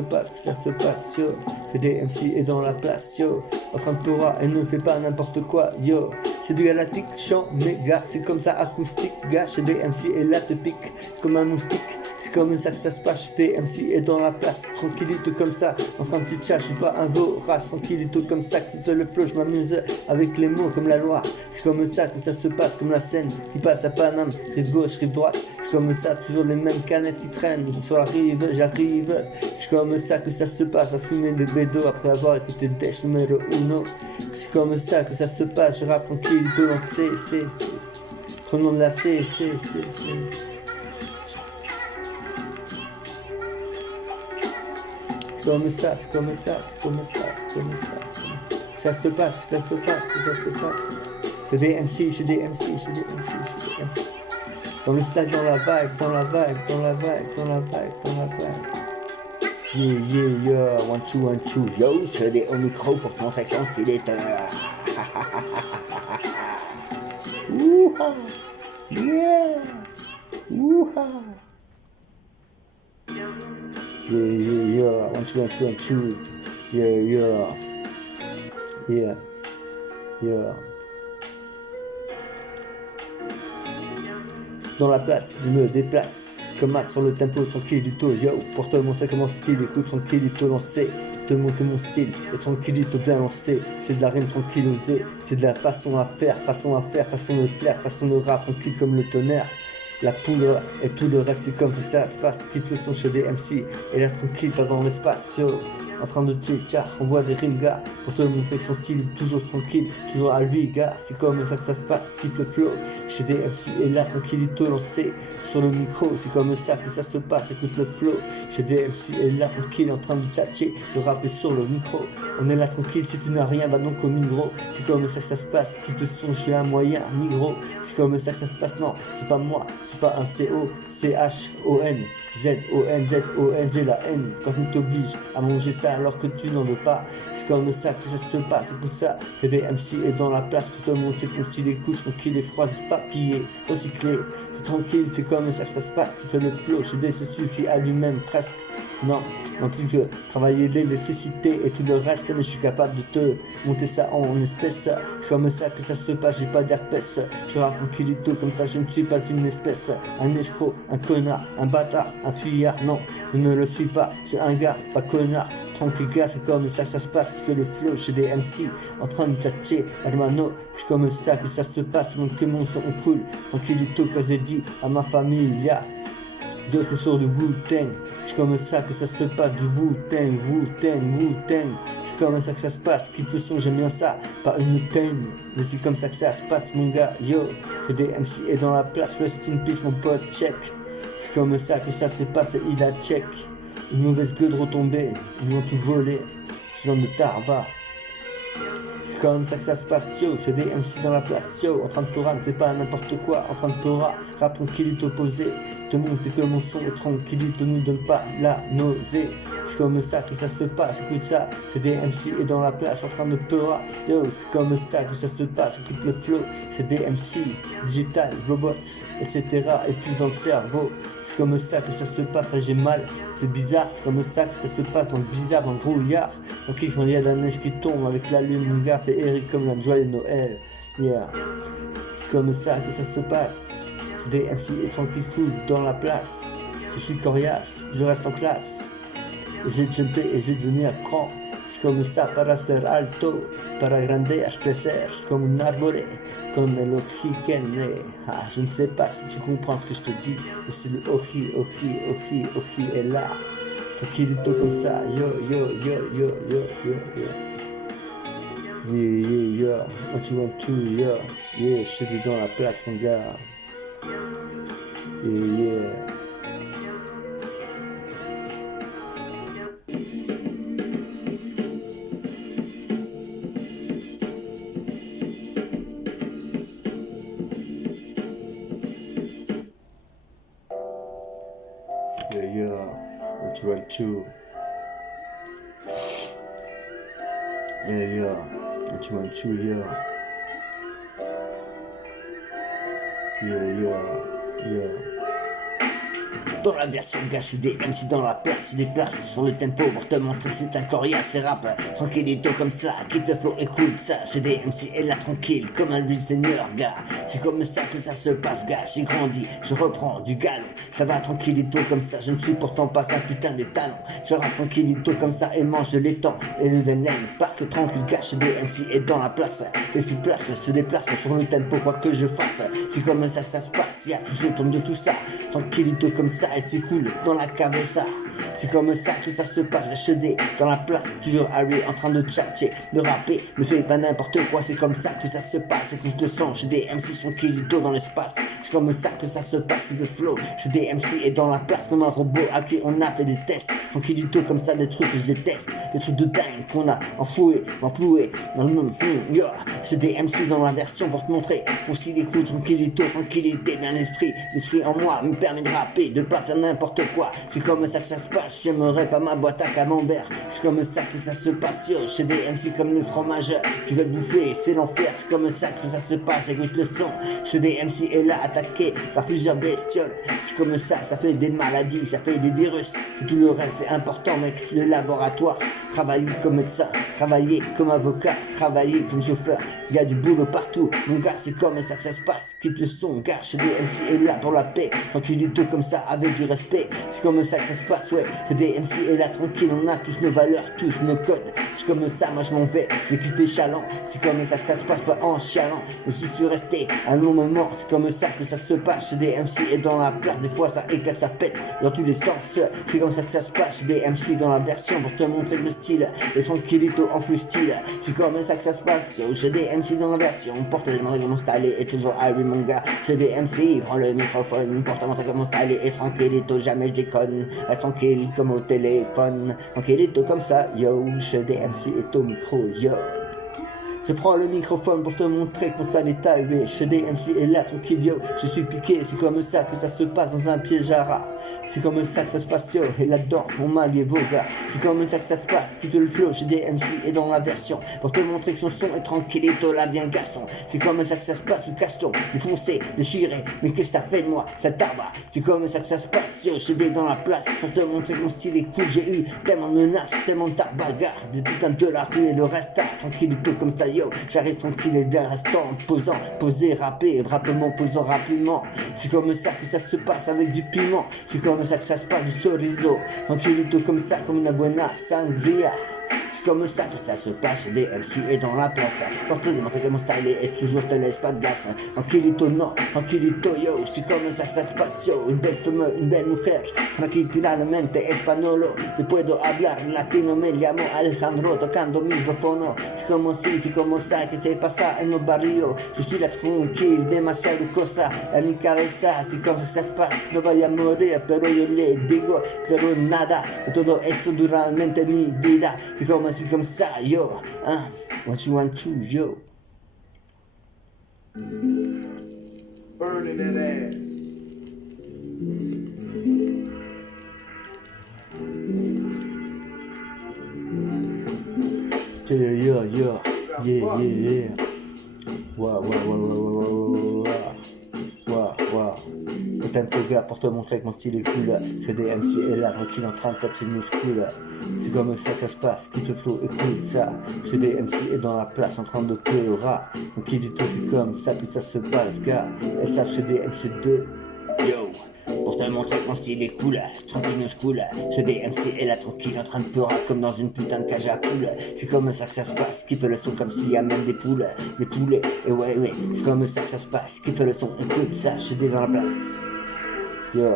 passe, yo. C'est des MC et dans la place, yo. En train de Torah et ne fait pas n'importe quoi, yo. C'est du galactique, chant, méga, c'est comme ça acoustique, gars. Chez des MC et là te pique comme un moustique. C'est comme ça que ça se passe, chez des MC et dans la place, tranquillito comme ça. En train de titcher, je suis pas un vorace, tranquillito comme ça, qui fait le flow, je m'amuse avec les mots comme la loi. C'est comme ça que ça se passe, comme la scène qui passe à Paname, rive gauche, rive droite. C'est comme ça, toujours les mêmes canettes qui traînent sur la rive, j'arrive. C'est comme ça que ça se passe, à fumer des bédos après avoir écouté le Dash numéro 1. C'est comme ça que ça se passe, je rappe tranquillito dans C. Trop le monde de la C. C'est comme ça. Ça se passe. C'est des MC. Dans le stade, dans la vibe. Yeah, 1, 2, yo, je des au micro pour te montrer que son style est Ouha, yeah, ouha. Yeah, 1, 2, yeah. Dans la place, je me déplace comme as sur le tempo, tranquillito, yo. Pour te montrer que mon style, écoute, tranquillito lancé. Te montrer mon style, et tranquillito bien lancé. C'est de la rime tranquillosée, c'est de la façon à faire, façon de flair, façon de rap, tranquille comme le tonnerre. La poudre et tout le reste, c'est comme ça se passe. Quitte le son chez des MC, et là tranquille, pas dans l'espace, yo. En train de tchatcher, on voit des rimes, gars. Pour te montrer que son style est toujours tranquille, toujours à lui, gars. C'est comme ça que ça se passe, quitte le flow chez des MC, et là tranquillito lancé sur le micro. C'est comme ça que ça se passe, écoute le flow chez des MC, et là tranquille en train de tchatcher, de rapper sur le micro. On est là tranquille, si tu n'as rien, va donc au micro. C'est comme ça que ça se passe, quitte le son, j'ai un moyen, micro. C'est comme ça que ça se passe, non, c'est pas moi, c'est pas un C-O-C-H-O-N. Z-O-N, j'ai la haine. Quand on t'oblige à manger ça alors que tu n'en veux pas. C'est comme ça que ça se passe, écoute ça. C'est des MC et dans la place pour te montrer ton style, écoute, tranquille et froid, papier, recyclé. C'est tranquille, c'est comme ça que ça se passe. Tu fais le flow, chez des se suffit à lui-même presque. Non plus que travailler l'électricité et tout le reste, mais je suis capable de te monter ça en espèce. C'est comme ça que ça se passe, j'ai pas d'herpès. Je rappe tranquillito comme ça, je ne suis pas une espèce. Un escroc, un connard, un bâtard, un fuyard, non, je ne le suis pas. C'est un gars, pas connard, tranquille gars, c'est comme ça que ça se passe, que le flow chez des MC, en train de tchatcher, hermano, c'est comme ça que ça se passe, tout le monde que mon son cool, tranquillito, que j'ai dit à ma famille, yo, c'est sur du Wu-Tang, c'est comme ça que ça se passe, du Wu-Tang, Wu-Tang, Wu-Tang, c'est comme ça que ça se passe, quitte le son, j'aime bien ça, pas une Wu-Tang, mais c'est comme ça que ça se passe, mon gars, yo, que des MC est dans la place, rest in peace, mon pote, check, c'est comme ça que ça se passe, il a check, une mauvaise gueule de retomber, ils vont tout voler, c'est dans le tarba. C'est comme ça que ça se passe, yo, j'ai des MC dans la place, yo, en train de Torah, ne fais pas n'importe quoi, en train de Torah, rap tranquillito posé, te montre que mon son est tranquillito, ne donne pas la nausée. C'est comme ça que ça se passe, écoute ça, j'ai des MC et dans la place, en train de Torah, yo, c'est comme ça que ça se passe, écoute le flow, j'ai des MC, digital, robots, etc. et plus dans le cerveau. C'est comme ça que ça se passe, ça j'ai mal, c'est bizarre, c'est comme ça que ça se passe dans le bizarre, dans le brouillard. Donc quand il y a de la neige qui tombe avec la lune, mon gars fait Eric comme la joie de Noël. Yeah, c'est comme ça que ça se passe. J'ai des MC et tranquille cool dans la place. Je suis coriace, je reste en classe. Et j'ai jumpé et j'ai devenu grand. C'est comme ça para ser alto, para grandir, crecer, comme un arboré, comme el oxygène. Ah, je ne sais pas si tu comprends ce que je te dis, mais c'est le ohi est là. Tranquillito comme ça, yo, yo, yo, yo, yo, yo, yo. Yeah, yeah, yeah, what you want to, yeah, yeah, je suis dans la place, mon gars. Yeah, yeah. Yeah, yeah, what you want to? Yeah, yeah, what you want to, yeah. Yeah, yeah, yeah. Dans la version gâchée des MC dans la place, se déplace sur le tempo pour te montrer que c'est un coriace, c'est rap tranquillito comme ça, quitte le flow, écoute ça, j'ai des MC et là tranquille, comme un lui seigneur, gars, c'est comme ça que ça se passe, gars, j'ai grandi, je reprends du galon, ça va tranquillito comme ça, je ne suis pourtant pas un putain de talons, je rappe tranquillito comme ça et mange les temps, et le DNM, parque tranquille, gars, j'ai des MC et dans la place, et tu places, se déplace sur le tempo, quoi que je fasse, c'est comme ça que ça se passe, y'a tout autour de tout ça, tranquillito comme ça, et c'est cool dans la cabeza. C'est comme ça que ça se passe, HD dans la place, toujours Harry en train de tchatcher, de rapper, ne fais pas n'importe quoi, c'est comme ça que ça se passe, écoute le son, j'ai des MC tranquillito dans l'espace, c'est comme ça que ça se passe, le flow, j'ai des MC et dans la place comme un robot à qui on a fait des tests, tranquillito comme ça, des trucs que je déteste, des trucs de dingue qu'on a enfoué dans le même film, yeah, j'ai des MC dans la version pour te montrer, pour s'il écoute tranquillito, tranquillité, bien l'esprit en moi me permet de rapper, de pas faire n'importe quoi, c'est comme ça que ça se passe, j'aimerais pas ma boîte à camembert, c'est comme ça que ça se passe, yo, chez des MC comme le fromage qui veulent bouffer, c'est l'enfer, c'est comme ça que ça se passe, écoute le son, chez des MC est là attaqué par plusieurs bestioles, c'est comme ça, ça fait des maladies, ça fait des virus, et tout le reste c'est important mec, le laboratoire, travailler comme médecin, travailler comme avocat, travailler comme chauffeur, il y a du boulot partout, mon gars c'est comme ça que ça se passe, quitte le son, gars, chez des MC est là pour la paix, tranquillito comme ça avec du respect, c'est comme ça que ça se passe, ouais, que des MC est là tranquille, on a tous nos valeurs, tous nos codes, c'est comme ça, moi je m'en vais, je vais quitter Chaland, c'est comme ça que ça se passe, pas en chialant, mais j'y suis resté un long moment, c'est comme ça que ça se passe, chez des MC et dans la place, des fois ça éclate, ça pète, dans tous les sens, c'est comme ça que ça se passe, chez des MC dans la version, pour te montrer le style, et tranquillito en freestyle, c'est comme ça que ça se passe, chez des MC dans la version, porte les montrer comment styler, et toujours Harry mon gars, chez des MC, prends le microphone, porte à montrer comment styler, et tranquillito, jamais je déconne, reste tranquille comme au téléphone, tranquillito comme ça, yo, chez des MC et au micro, yo. Je prends le microphone pour te montrer qu'on style est arrivé, chez des MC et là tranquille yo, je suis piqué, c'est comme ça que ça se passe dans un piège à rat, c'est comme ça que ça se passe yo, et là-dedans on m'a lié vos gars, c'est comme ça que ça se passe, quitte le flow chez des MC et dans la version, pour te montrer que son son est tranquillito là bien garçon, c'est comme ça que ça se passe, le cacheton, défoncé, déchiré, mais qu'est-ce que t'as fait de moi, ça tabac, c'est comme ça que ça se passe yo, chez des dans la place, pour te montrer que mon style est cool, j'ai eu tellement de menaces, tellement de tarbagarde, des putains de dollars, et le reste tranquillito comme ça yo. J'arrive tranquille et d'un instant, posant, poser, rapper, rapidement, posant rapidement. C'est comme ça que ça se passe avec du piment. C'est comme ça que ça se passe du chorizo. Tranquillito comme ça, comme una buena sangria. C'est comme ça que ça se passe chez des MC et dans la place. Pour te démontrer que mon style est toujours te laisse pas de glace. Tranquillito non, tranquillito yo. C'est comme ça que ça se passe yo. Une belle femme, une belle mujer. Tranquilamente espagnolo. Te puedo hablar latino, me llamo Alejandro tocando micrófono. C'est comme ça que se pasa en los barrios. Je suis là tranquille, demasiado cosa en mi cabeza. C'est comme ça que ça se passe, no vaya a morir, pero yo le digo, pero nada. Todo eso duramente mi vida. C'est comme ça, yo. Hein? What you want to, yo. Burning that ass. Yeah. Wow. Le tempo gars pour te montrer que mon style est cool. J'ai des MC et là tranquille en train de tâter le muscle. C'est comme ça que ça se passe, qui te flow, écoute ça. J'ai des MC et dans la place en train de pleurer. Donc qui dit tout c'est comme ça, puis ça se passe gars. Et ça chez des MC2. Yo, pour te montrer que mon style est cool, tranquille nous cool. J'ai des MC et là tranquille en train de pleurer comme dans une putain de cage à poules. C'est comme ça que ça se passe, qui fait le son comme s'il y a même des poulets. Et ouais, c'est comme ça que ça se passe, qui fait le son, écoute ça, j'ai des dans la place. Yo,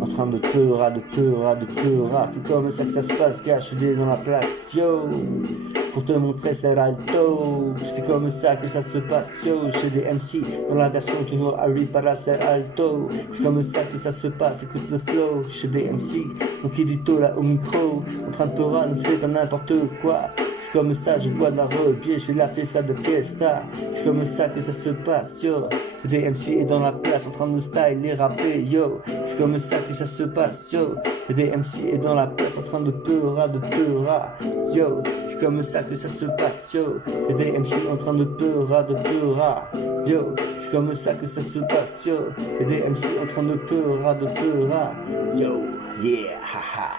en train de pleurer, c'est comme ça que ça se passe, gars, je suis dans la place, yo. Pour te montrer c'est alto, c'est comme ça que ça se passe, yo. Chez des MC, dans la version toujours Harry para ser alto. C'est comme ça que ça se passe, écoute le flow. Chez des MC, donc qui dit tout là au micro, en train de pleurer, nous fait dans n'importe quoi. C'est comme ça, je bois de la rebière, je fais la fiesta de fiesta. C'est comme ça que ça se passe, yo. Des MC est dans la place en train de style et rapper, yo. C'est comme ça que ça se passe, yo. Des MC est dans la place en train de pleurer, yo. C'est comme ça que ça se passe, yo. Des MC en train de pleurer, yo. C'est comme ça que ça se passe, yo. Des MC en train de pleurer, yo. Yeah, haha.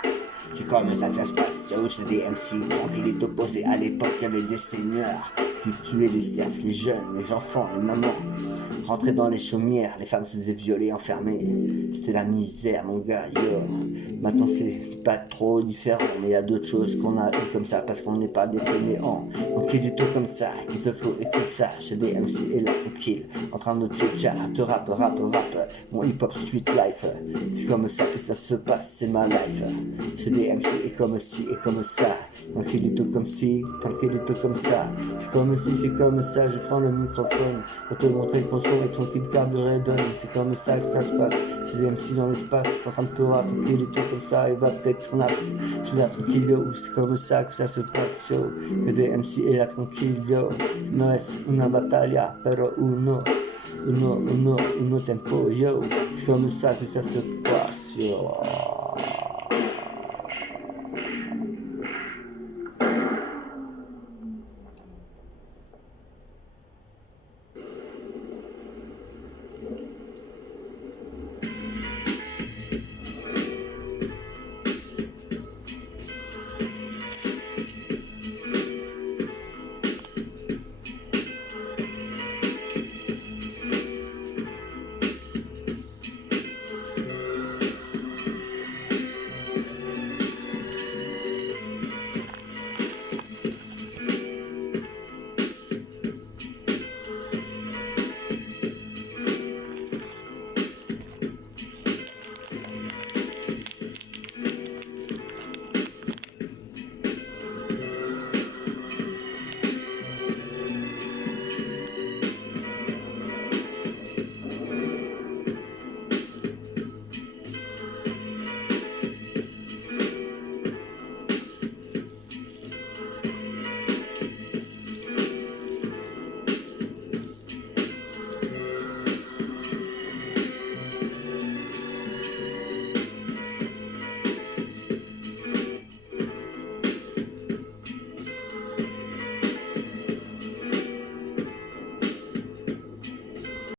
C'est comme ça que ça se passe, yo, chez des MC. Tranquille opposé à l'époque, il y avait des seigneurs qui tuaient les serfs, les jeunes, les enfants, les mamans. Rentraient dans les chaumières, les femmes se faisaient violer, enfermer. C'était la misère, mon gars, yo. Maintenant, c'est pas trop différent, mais il y a d'autres choses qu'on a eu comme ça parce qu'on n'est pas des fainéants. Donc, il dit tout comme ça, il te faut écoute ça. Chez des MC et là, tranquille, en train de te rap. Mon hip-hop street life, c'est comme ça que ça se passe, c'est ma life. Chez des MC et comme ci et comme ça. Tranquillito comme ci, tranquillito comme ça. C'est comme si, c'est comme ça, je prends le microphone pour te montrer que mon son est tranquille car de redonne. C'est comme ça que ça se passe. J'ai des MC dans l'espace, en train de pleurer, tranquillito comme ça, il va peut-être nasse. Je suis là tranquille, yo, c'est comme ça que ça se passe, yo. Que des MC et là tranquille, yo. No es una batalla, pero uno tempo, yo. C'est comme ça que ça se passe, yo.